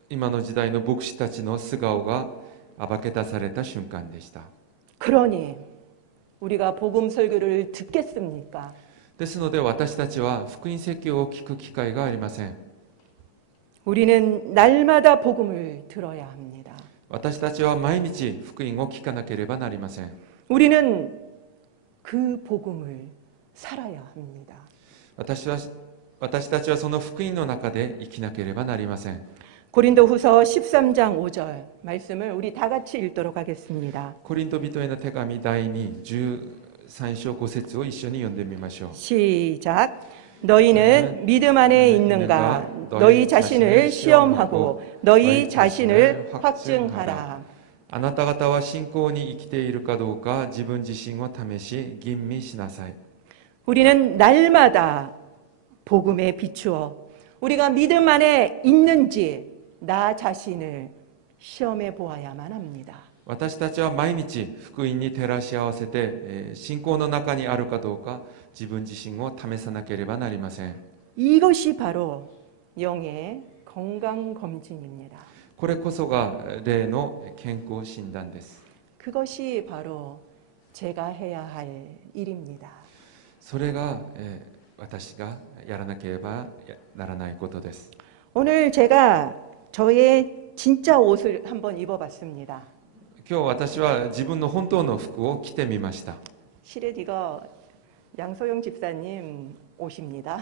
今の時代の牧師たちの素顔が暴け出された瞬間でした。 그러니 우리가 복음 설교를 듣겠습니까? ですので私たちは福音説教を聞く機会がありません。 우리는 날마다 복음을 들어야 합니다. 私たちは毎日福音を聞かなければなりません。 우리는 그 복음을 살아야 합니다. 私たちはその福音の中で生きなければなりません。 고린도후서 13장 5절 말씀을 우리 다 같이 읽도록 하겠습니다. コリント人への手紙第2、13章5節を一緒に読んでみましょう。 시작. 너희는 믿음 안에 있는가? 너희 자신을 시험하고 너희 자신을 확증하라. あなた方は信仰に生きているかどうか自分自身を試し吟味しなさい。 우리는 날마다 복음에 비추어 우리가 믿음 안에 있는지 나 자신을 시험해 보아야만 합니다. 私たちは毎日福音に照らし合わせて信仰の中にあるかどうか自分自身を試さなければなりません。 이것이 바로 영의 건강 검진입니다. これこそが霊の健康診断です。 그것이 바로 제가 해야 할 일입니다. それが私がやらなければならないことです。 오늘 제가 저의 진짜 옷을 한번 입어봤습니다. 今日私は自分の本当の服を着てみました。 실은 이거 양소영 집사님 옷입니다.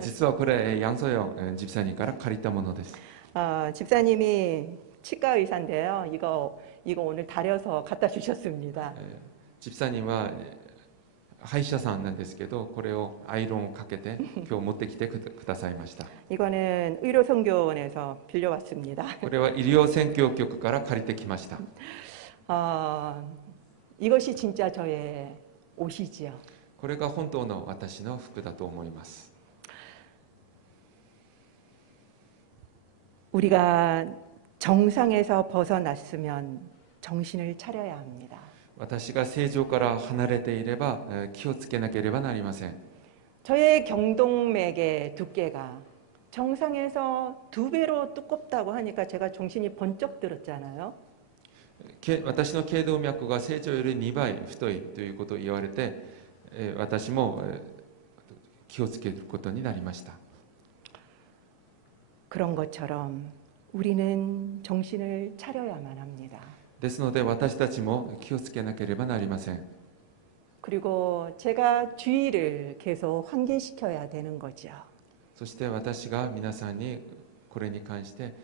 実はこれ楊素陽집사님から借りたものです。 집사님이 치과 의사인데요. 이거 오늘 다려서 갖다 주셨습니다. ジプサニは歯医者さんなんですけど、これをアイロンをかけて今日持ってきてくださいました。 이거는 의료선교원에서 빌려왔습니다. これは医療宣教局から借りてきました。 이것이 진짜 저의 옷이지요. これが本当の私の服だと思います。 우리가 정상에서 벗어났으면 정신을 차려야 합니다. 私が正常から離れていれば気をつけなければなりません。 저의 경동맥의 두께가 정상에서 2배로 두껍다고 하니까 제가 정신이 번쩍 들었잖아요. 私の頸動脈が正常より2倍太いということを言われて、私も気をつけることになりました。 그런 것처럼 우리는 정신을 차려야만 합니다. ですので私たちも気をつけなければなりません。 그리고 제가 주의를 계속 환기시켜야 되는 거죠. そして私が皆さんにこれに関して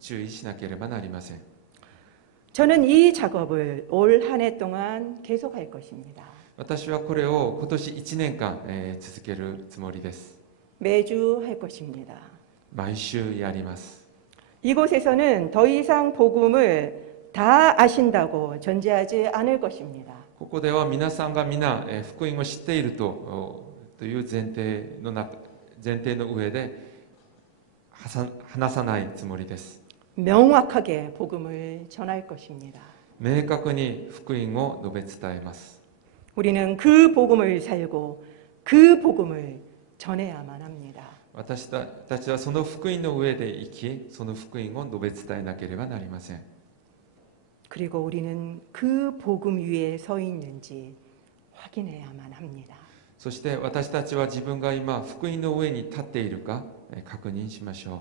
注意しなければなりません。 저는 이 작업을 올 한 해 동안 계속할 것입니다. 私はこれを今年1年間、続けるつもりです。 매주 할 것입니다. 毎週やります。 이곳에서는 더 이상 복음을 다 아신다고 전제하지 않을 것입니다. ここでは皆さんが皆、福音を知っているという前提の上で話さないつもりです。 명확하게 복음을 전할 것입니다. 明確に福音を述べ伝えます。 우리는 그 복음을 살고 그 복음을 전해야만 합니다. 私たちはその福音の上で生き、その福音を述べ伝えなければなりません。 그리고 우리는 그 복음 위에 서 있는지 확인해야만 합니다. そして私たちは自分が今福音の上に立っているか確認しましょう。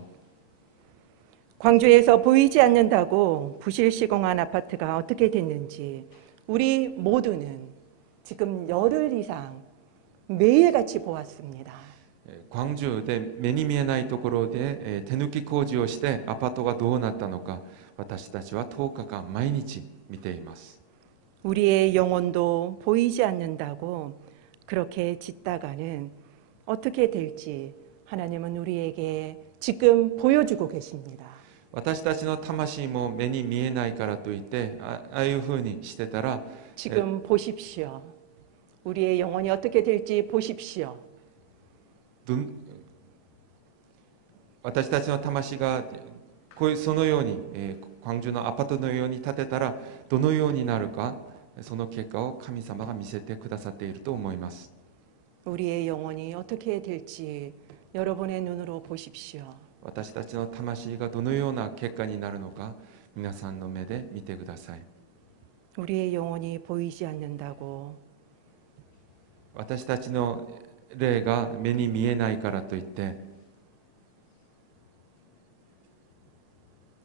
광주에서 보이지 않는다고 부실 시공한 아파트가 어떻게 됐는지 우리 모두는 지금 열흘 이상 매일같이 보았습니다. 광주で目に見えないところで手抜き工事をしてアパートがどうなったのか、私たちは10日間毎日見ています。 우리의 영혼도 보이지 않는다고 그렇게 짓다가는 어떻게 될지 하나님은 우리에게 지금 보여주고 계십니다. 私たちの魂も目に見えないからといってああいうふうにしてたら 지금 보십시오. 우리의 영혼이 어떻게 될지 보십시오. 私たちの魂がこういうそのように、광주のアパートのように建てたらどのようになるか、その結果を神様が見せてくださっていると思います。 우리의 영혼이 어떻게 될지 여러분의 눈으로 보십시오. 私たちの魂がどのような結果になるのか、皆さんの目で見てください。 우리의 영혼이 보이지 않는다고 私たちの霊が目に見えないからといって、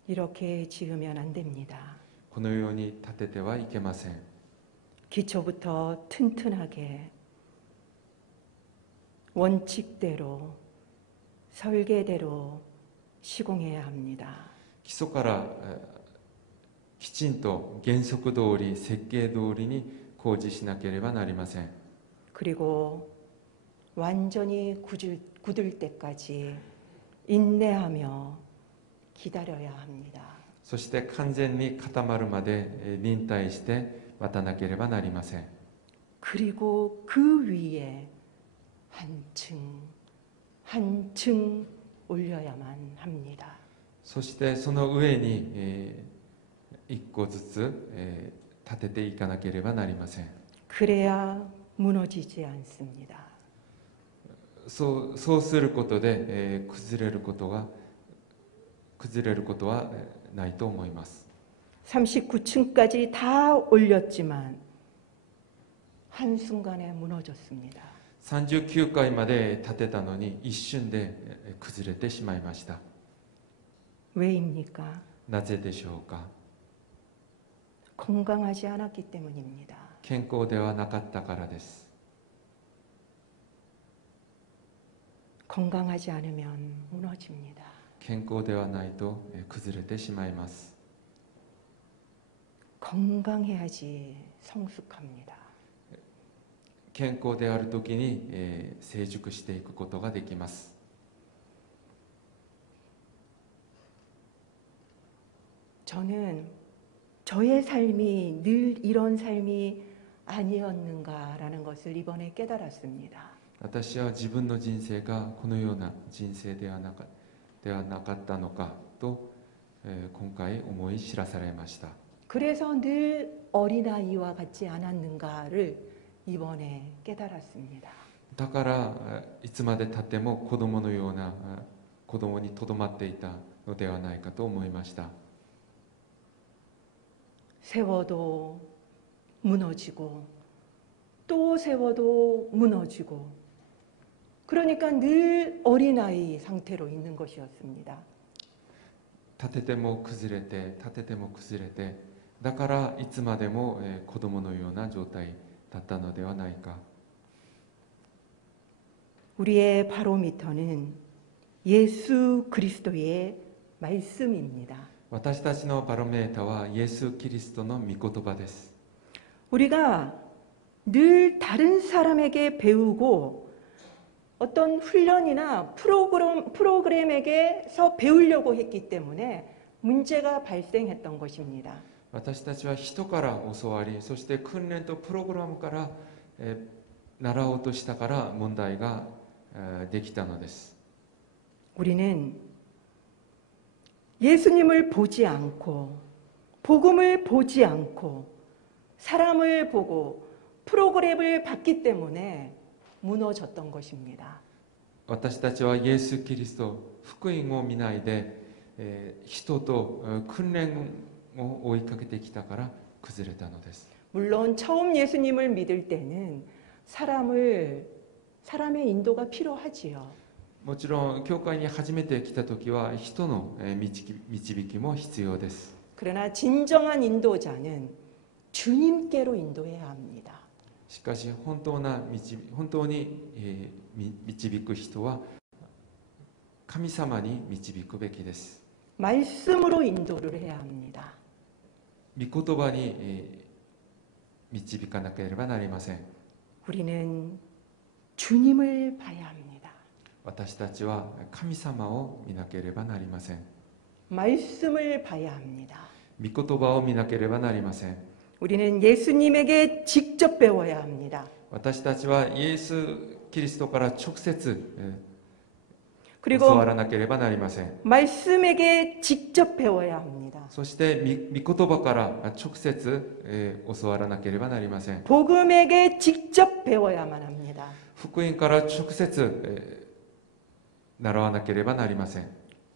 이렇게 지으면 안 됩니다. このように建ててはいけません。 기초부터 튼튼하게 원칙대로 설계대로 시공해야 합니다. 基礎からきちんと原則通り設計通りに工事しなければなりません。 그리고 완전히 굳을 때까지 인내하며 기다려야 합니다. そして完全に固まるまで忍耐して待たなければなりません。 그리고 그 위에 한층 한층 올려야만 합니다. そしてその上に一個ずつ建てていかなければなりません。 그래야 무너지지 않습니다. そうすることで崩れることはないと思います。 39층까지 다 올렸지만 한순간에 무너졌습니다. 39階まで建てたのに一瞬で崩れてしまいました。 왜입니까? なぜでしょうか。 건강하지 않았기 때문입니다. 健康ではなかったからです。 건강하지 않으면 무너집니다. 健康ではないと崩れてしまいます。 건강해야지 성숙합니다. 健康であるときに成熟していくことができます。 저는 저의 삶이 늘 이런 삶이 아니었는가라는 것을 이번에 깨달았습니다. 私は自分の人生がこのような人生ではなかったのかと、今回思い知らされました。 그래서 늘 어린아이와 같지 않았는가를 이번에 깨달았습니다. だからいつまでたっても子供のような子供にとどまっていたのではないかと思いました。 세워도 무너지고 또 세워도 무너지고 그러니까 늘 어린아이 상태로 있는 것이었습니다. 建てても崩れて建てても崩れて、だからいつまでも子供のような状態だったのではないか。 우리의 바로미터는 예수 그리스도의 말씀입니다. 私たちのバロメーターはイエス・キリストの御言葉です。 우리가 늘 다른 사람에게 배우고 어떤 훈련이나 프로그램에게서 배우려고 했기 때문에 문제가 발생했던 것입니다. 私たちは人から教わり、そして訓練とプログラムから習おうとしたから問題ができたのです。 우리는 예수님을 보지 않고 복음을 보지 않고 사람을 보고 프로그램을 받기 때문에 무너졌던 것입니다. 私たちはイエス・キリスト、福音を見ないで、人と訓練を追いかけてきたから崩れたのです。 물론 처음 예수님을 믿을 때는 사람의 인도가 필요하지요. もちろん教会に初めて来た時は人の導きも必要です。 그러나 진정한 인도자는 주님께로 인도해야 합니다. しかし本当に導く人は神様に導くべきです。 말씀으로 인도를 해야 합니다. 御言葉に導かなければなりません。 우리는 주님을 봐야 합니다. 私たちは神様を見なければなりません。 말씀을 봐야 합니다. 御言葉を見なければなりません。 우리는 예수님에게 직접 배워야 합니다. 私たちはイエス・キリストから直接 그리고 教わらなければなりません。 말씀에게 직접 배워야 합니다. そして御言葉から直接、教わらなければなりません。 복음에게 직접 배워야만 합니다. 福音から直接、習わなければなりません。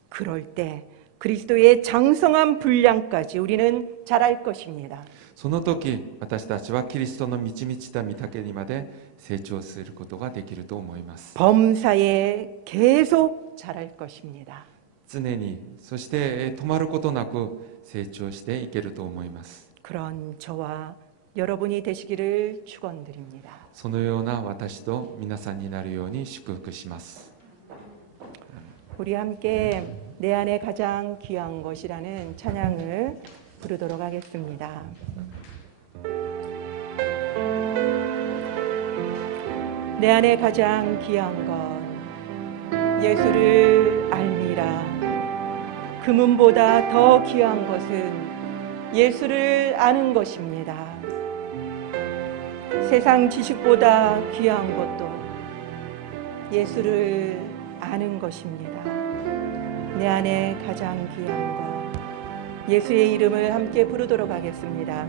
그럴 때 그리스도의 장성한 분량까지 우리는 자랄 것입니다. その時私たちはキリストの満ち満ちた御丈にまで成長することができると思います。 범사에 계속 자랄 것입니다. 常にそして止まることなく成長していけると思います。 그런 저와 여러분이 되시기를 축원드립니다. そのような私と皆さんになるように祝福します。 우리 함께 내 안에 가장 귀한 것이라는 찬양을 부르도록 하겠습니다. 내 안에 가장 귀한 것 예수를 알미라. 금은보다 더 귀한 것은 예수를 아는 것입니다. 세상 지식보다 귀한 것도 예수를 아는 것입니다. 내 안에 가장 귀한 것 예수의 이름을 함께 부르도록 하겠습니다.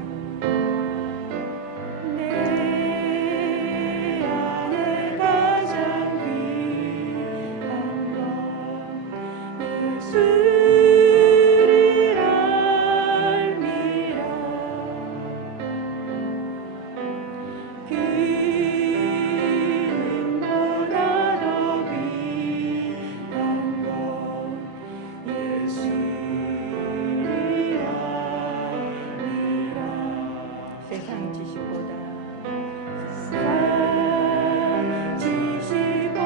내 안에 가장 귀한 것 예수를 알미라. 금보다 더 귀한 것 예수를 알미라. 세상 지식보다 귀한 것 예수를 알미라. 내 안에 가장 귀한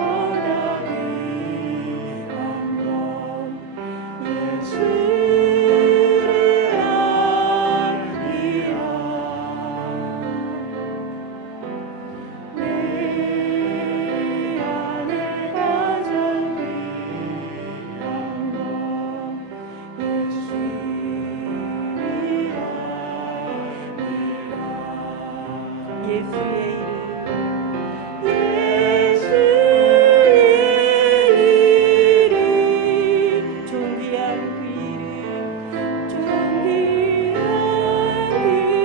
것 예수를 알미라. 예수의 이름 존귀한 그 이름 존귀한 그 이름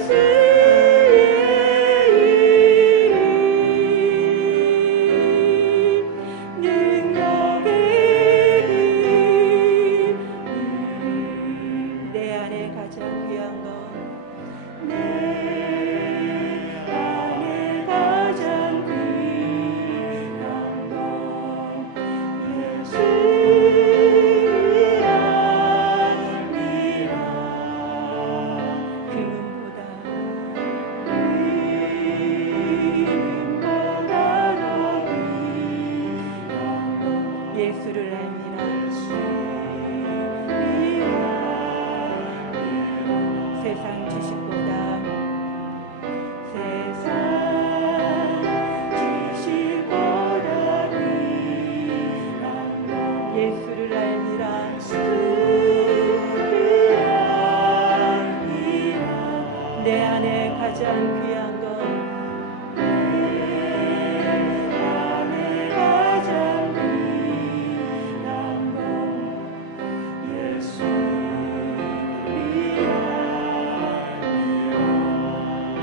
예수의 이름 능력의 이름 내 안에 가장 귀한 것 내 안에 가장 귀한 것 예수를 알미라. 금보다 더 귀한 것 예수를 알미라. 세상 지식보다 귀한 것 예수를 알미라. 내 안에 가장 귀한 것 내 안에 가장 귀한 것 예수를 알미라.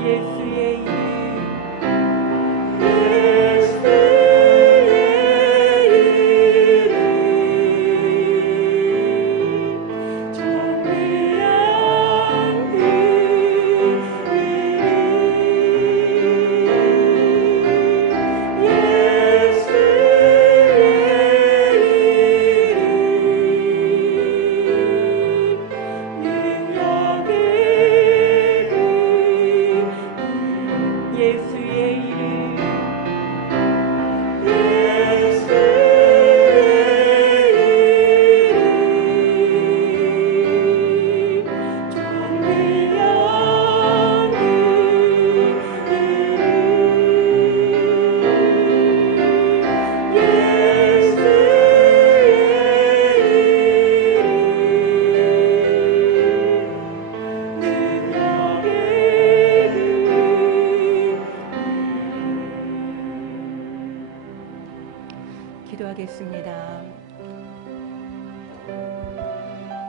예수의 이름 존귀한 그 이름 예수의 이름 능력의 그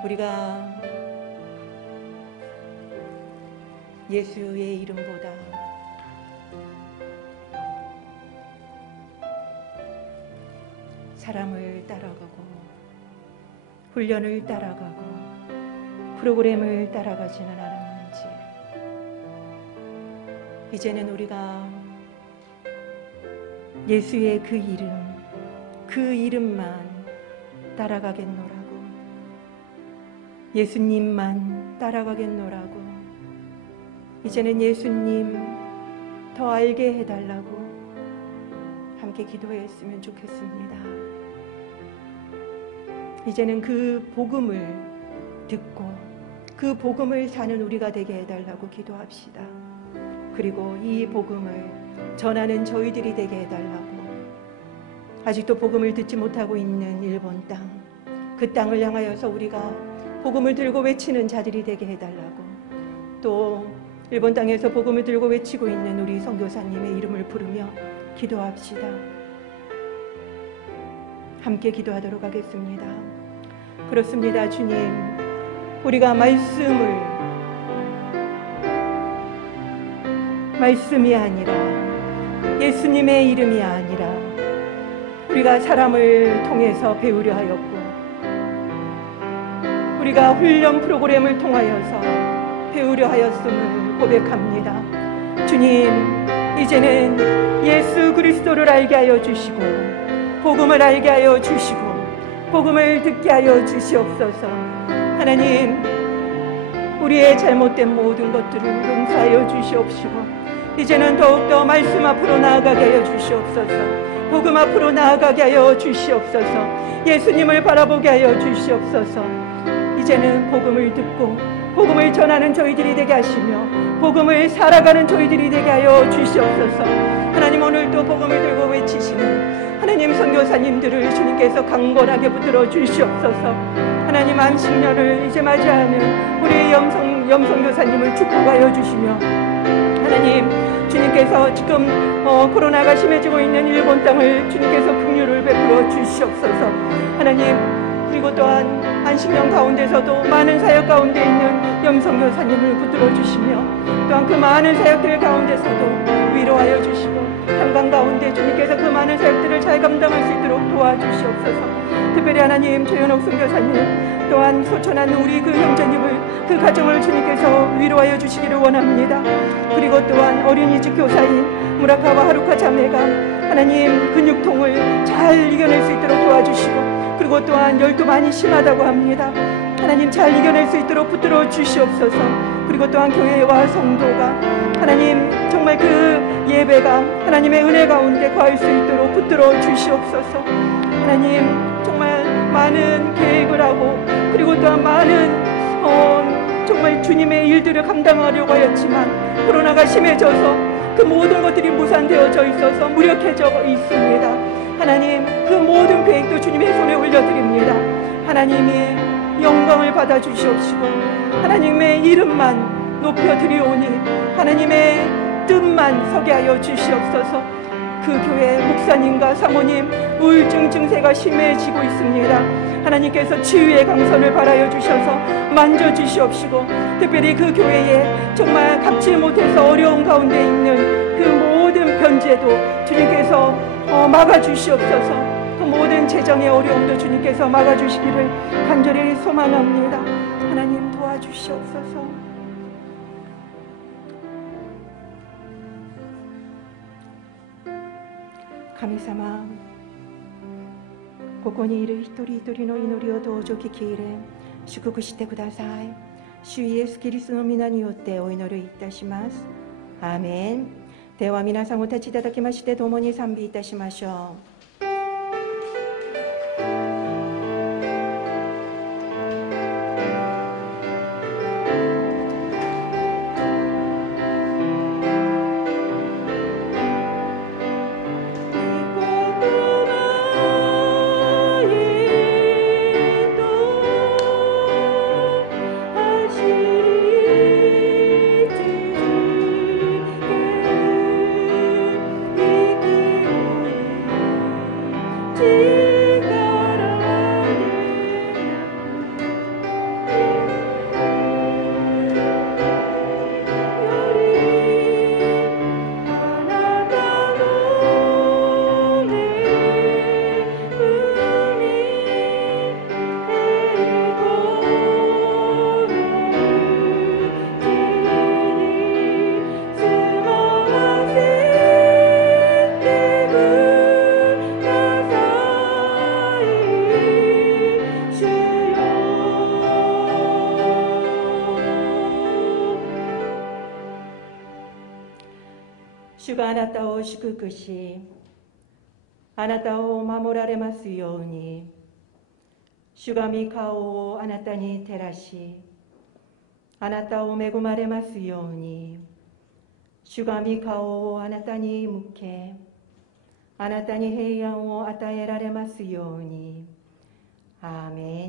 우리가 예수의 이름보다 사람을 따라가고 훈련을 따라가고 프로그램을 따라가지는 않았는지, 이제는 우리가 예수의 그 이름만 따라가겠노라고, 예수님만 따라가겠노라고, 이제는 예수님 더 알게 해달라고 함께 기도했으면 좋겠습니다. 이제는 그 복음을 듣고 그 복음을 사는 우리가 되게 해달라고 기도합시다. 그리고 이 복음을 전하는 저희들이 되게 해달라고, 아직도 복음을 듣지 못하고 있는 일본 땅, 그 땅을 향하여서 우리가 복음을 들고 외치는 자들이 되게 해달라고, 또 일본 땅에서 복음을 들고 외치고 있는 우리 선교사님의 이름을 부르며 기도합시다. 함께 기도하도록 하겠습니다. 그렇습니다. 주님, 우리가 말씀이 아니라 예수님의 이름이 아니라 우리가 사람을 통해서 배우려 하였고, 우리가 훈련 프로그램을 통하여서 배우려 하였음을 고백합니다. 주님, 이제는 예수 그리스도를 알게 하여 주시고 복음을 알게 하여 주시고 복음을 듣게 하여 주시옵소서. 하나님, 우리의 잘못된 모든 것들을 용서하여 주시옵시고 이제는 더욱더 말씀 앞으로 나아가게 하여 주시옵소서. 복음 앞으로 나아가게 하여 주시옵소서. 예수님을 바라보게 하여 주시옵소서. 이제는 복음을 듣고 복음을 전하는 저희들이 되게 하시며 복음을 살아가는 저희들이 되게 하여 주시옵소서. 하나님, 오늘 또 복음을 들고 외치시는 하나님 선교사님들을 주님께서 강건하게 붙들어 주시옵소서. 하나님, 안식년을 이제 맞이하는 우리 염선교사님을 축복하여 주시며, 하나님, 주님께서 지금 코로나가 심해지고 있는 일본 땅을 주님께서 긍휼을 베풀어 주시옵소서. 하나님, 그리고 또한 안식년 가운데서도 많은 사역 가운데 있는 염선교사님을 붙들어 주시며, 또한 그 많은 사역들 가운데서도 위로하여 주시고, 한강 가운데 주님께서 그 많은 사역들을 잘 감당할 수 있도록 도와주시옵소서. 특별히 하나님, 조현옥 선교사님, 또한 소천한 우리 그 형제님을, 그 가정을 주님께서 위로하여 주시기를 원합니다. 그리고 또한 어린이집 교사인 무라카와 하루카 자매가 하나님 근육통을 잘 이겨낼 수 있도록 도와주시고, 그리고 또한 열도 많이 심하다고 합니다. 하나님, 잘 이겨낼 수 있도록 붙들어 주시옵소서. 그리고 또한 교회와 성도가 하나님 정말 그 예배가 하나님의 은혜 가운데 거할 수 있도록 붙들어 주시옵소서. 하나님, 정말 많은 계획을 하고 그리고 또한 많은 정말 주님의 일들을 감당하려고 하였지만 코로나가 심해져서 그 모든 것들이 무산되어져 있어서 무력해져 있습니다. 하나님, 그 모든 계획도 주님의 손에 올려드립니다. 하나님이 영광을 받아 주시옵시고 하나님의 이름만 높여드리오니 하나님의 뜻만 서게 하여 주시옵소서. 그 교회 목사님과 사모님 우울증 증세가 심해지고 있습니다. 하나님께서 치유의 강선을 바라여 주셔서 만져주시옵시고, 특별히 그 교회에 정말 갚지 못해서 어려운 가운데 있는 그 모든 변제도 주님께서 막아주시옵소서. 그 모든 재정의 어려움도 주님께서 막아주시기를 간절히 소망합니다. 하나님, 도와주시옵소서.神様、ここにいる一人一人の祈りをどうぞ聞き入れ祝福してください。主イエスキリストの皆によってお祈りいたします。アーメン。では皆さんお立ちいただきまして共に賛美いたしましょう。主があなたを祝福し、あなたを守られますように。主が御顔をあなたに照らし、あなたを恵まれますように。主が御顔をあなたに向け、あなたに平安を与えられますように。アーメン。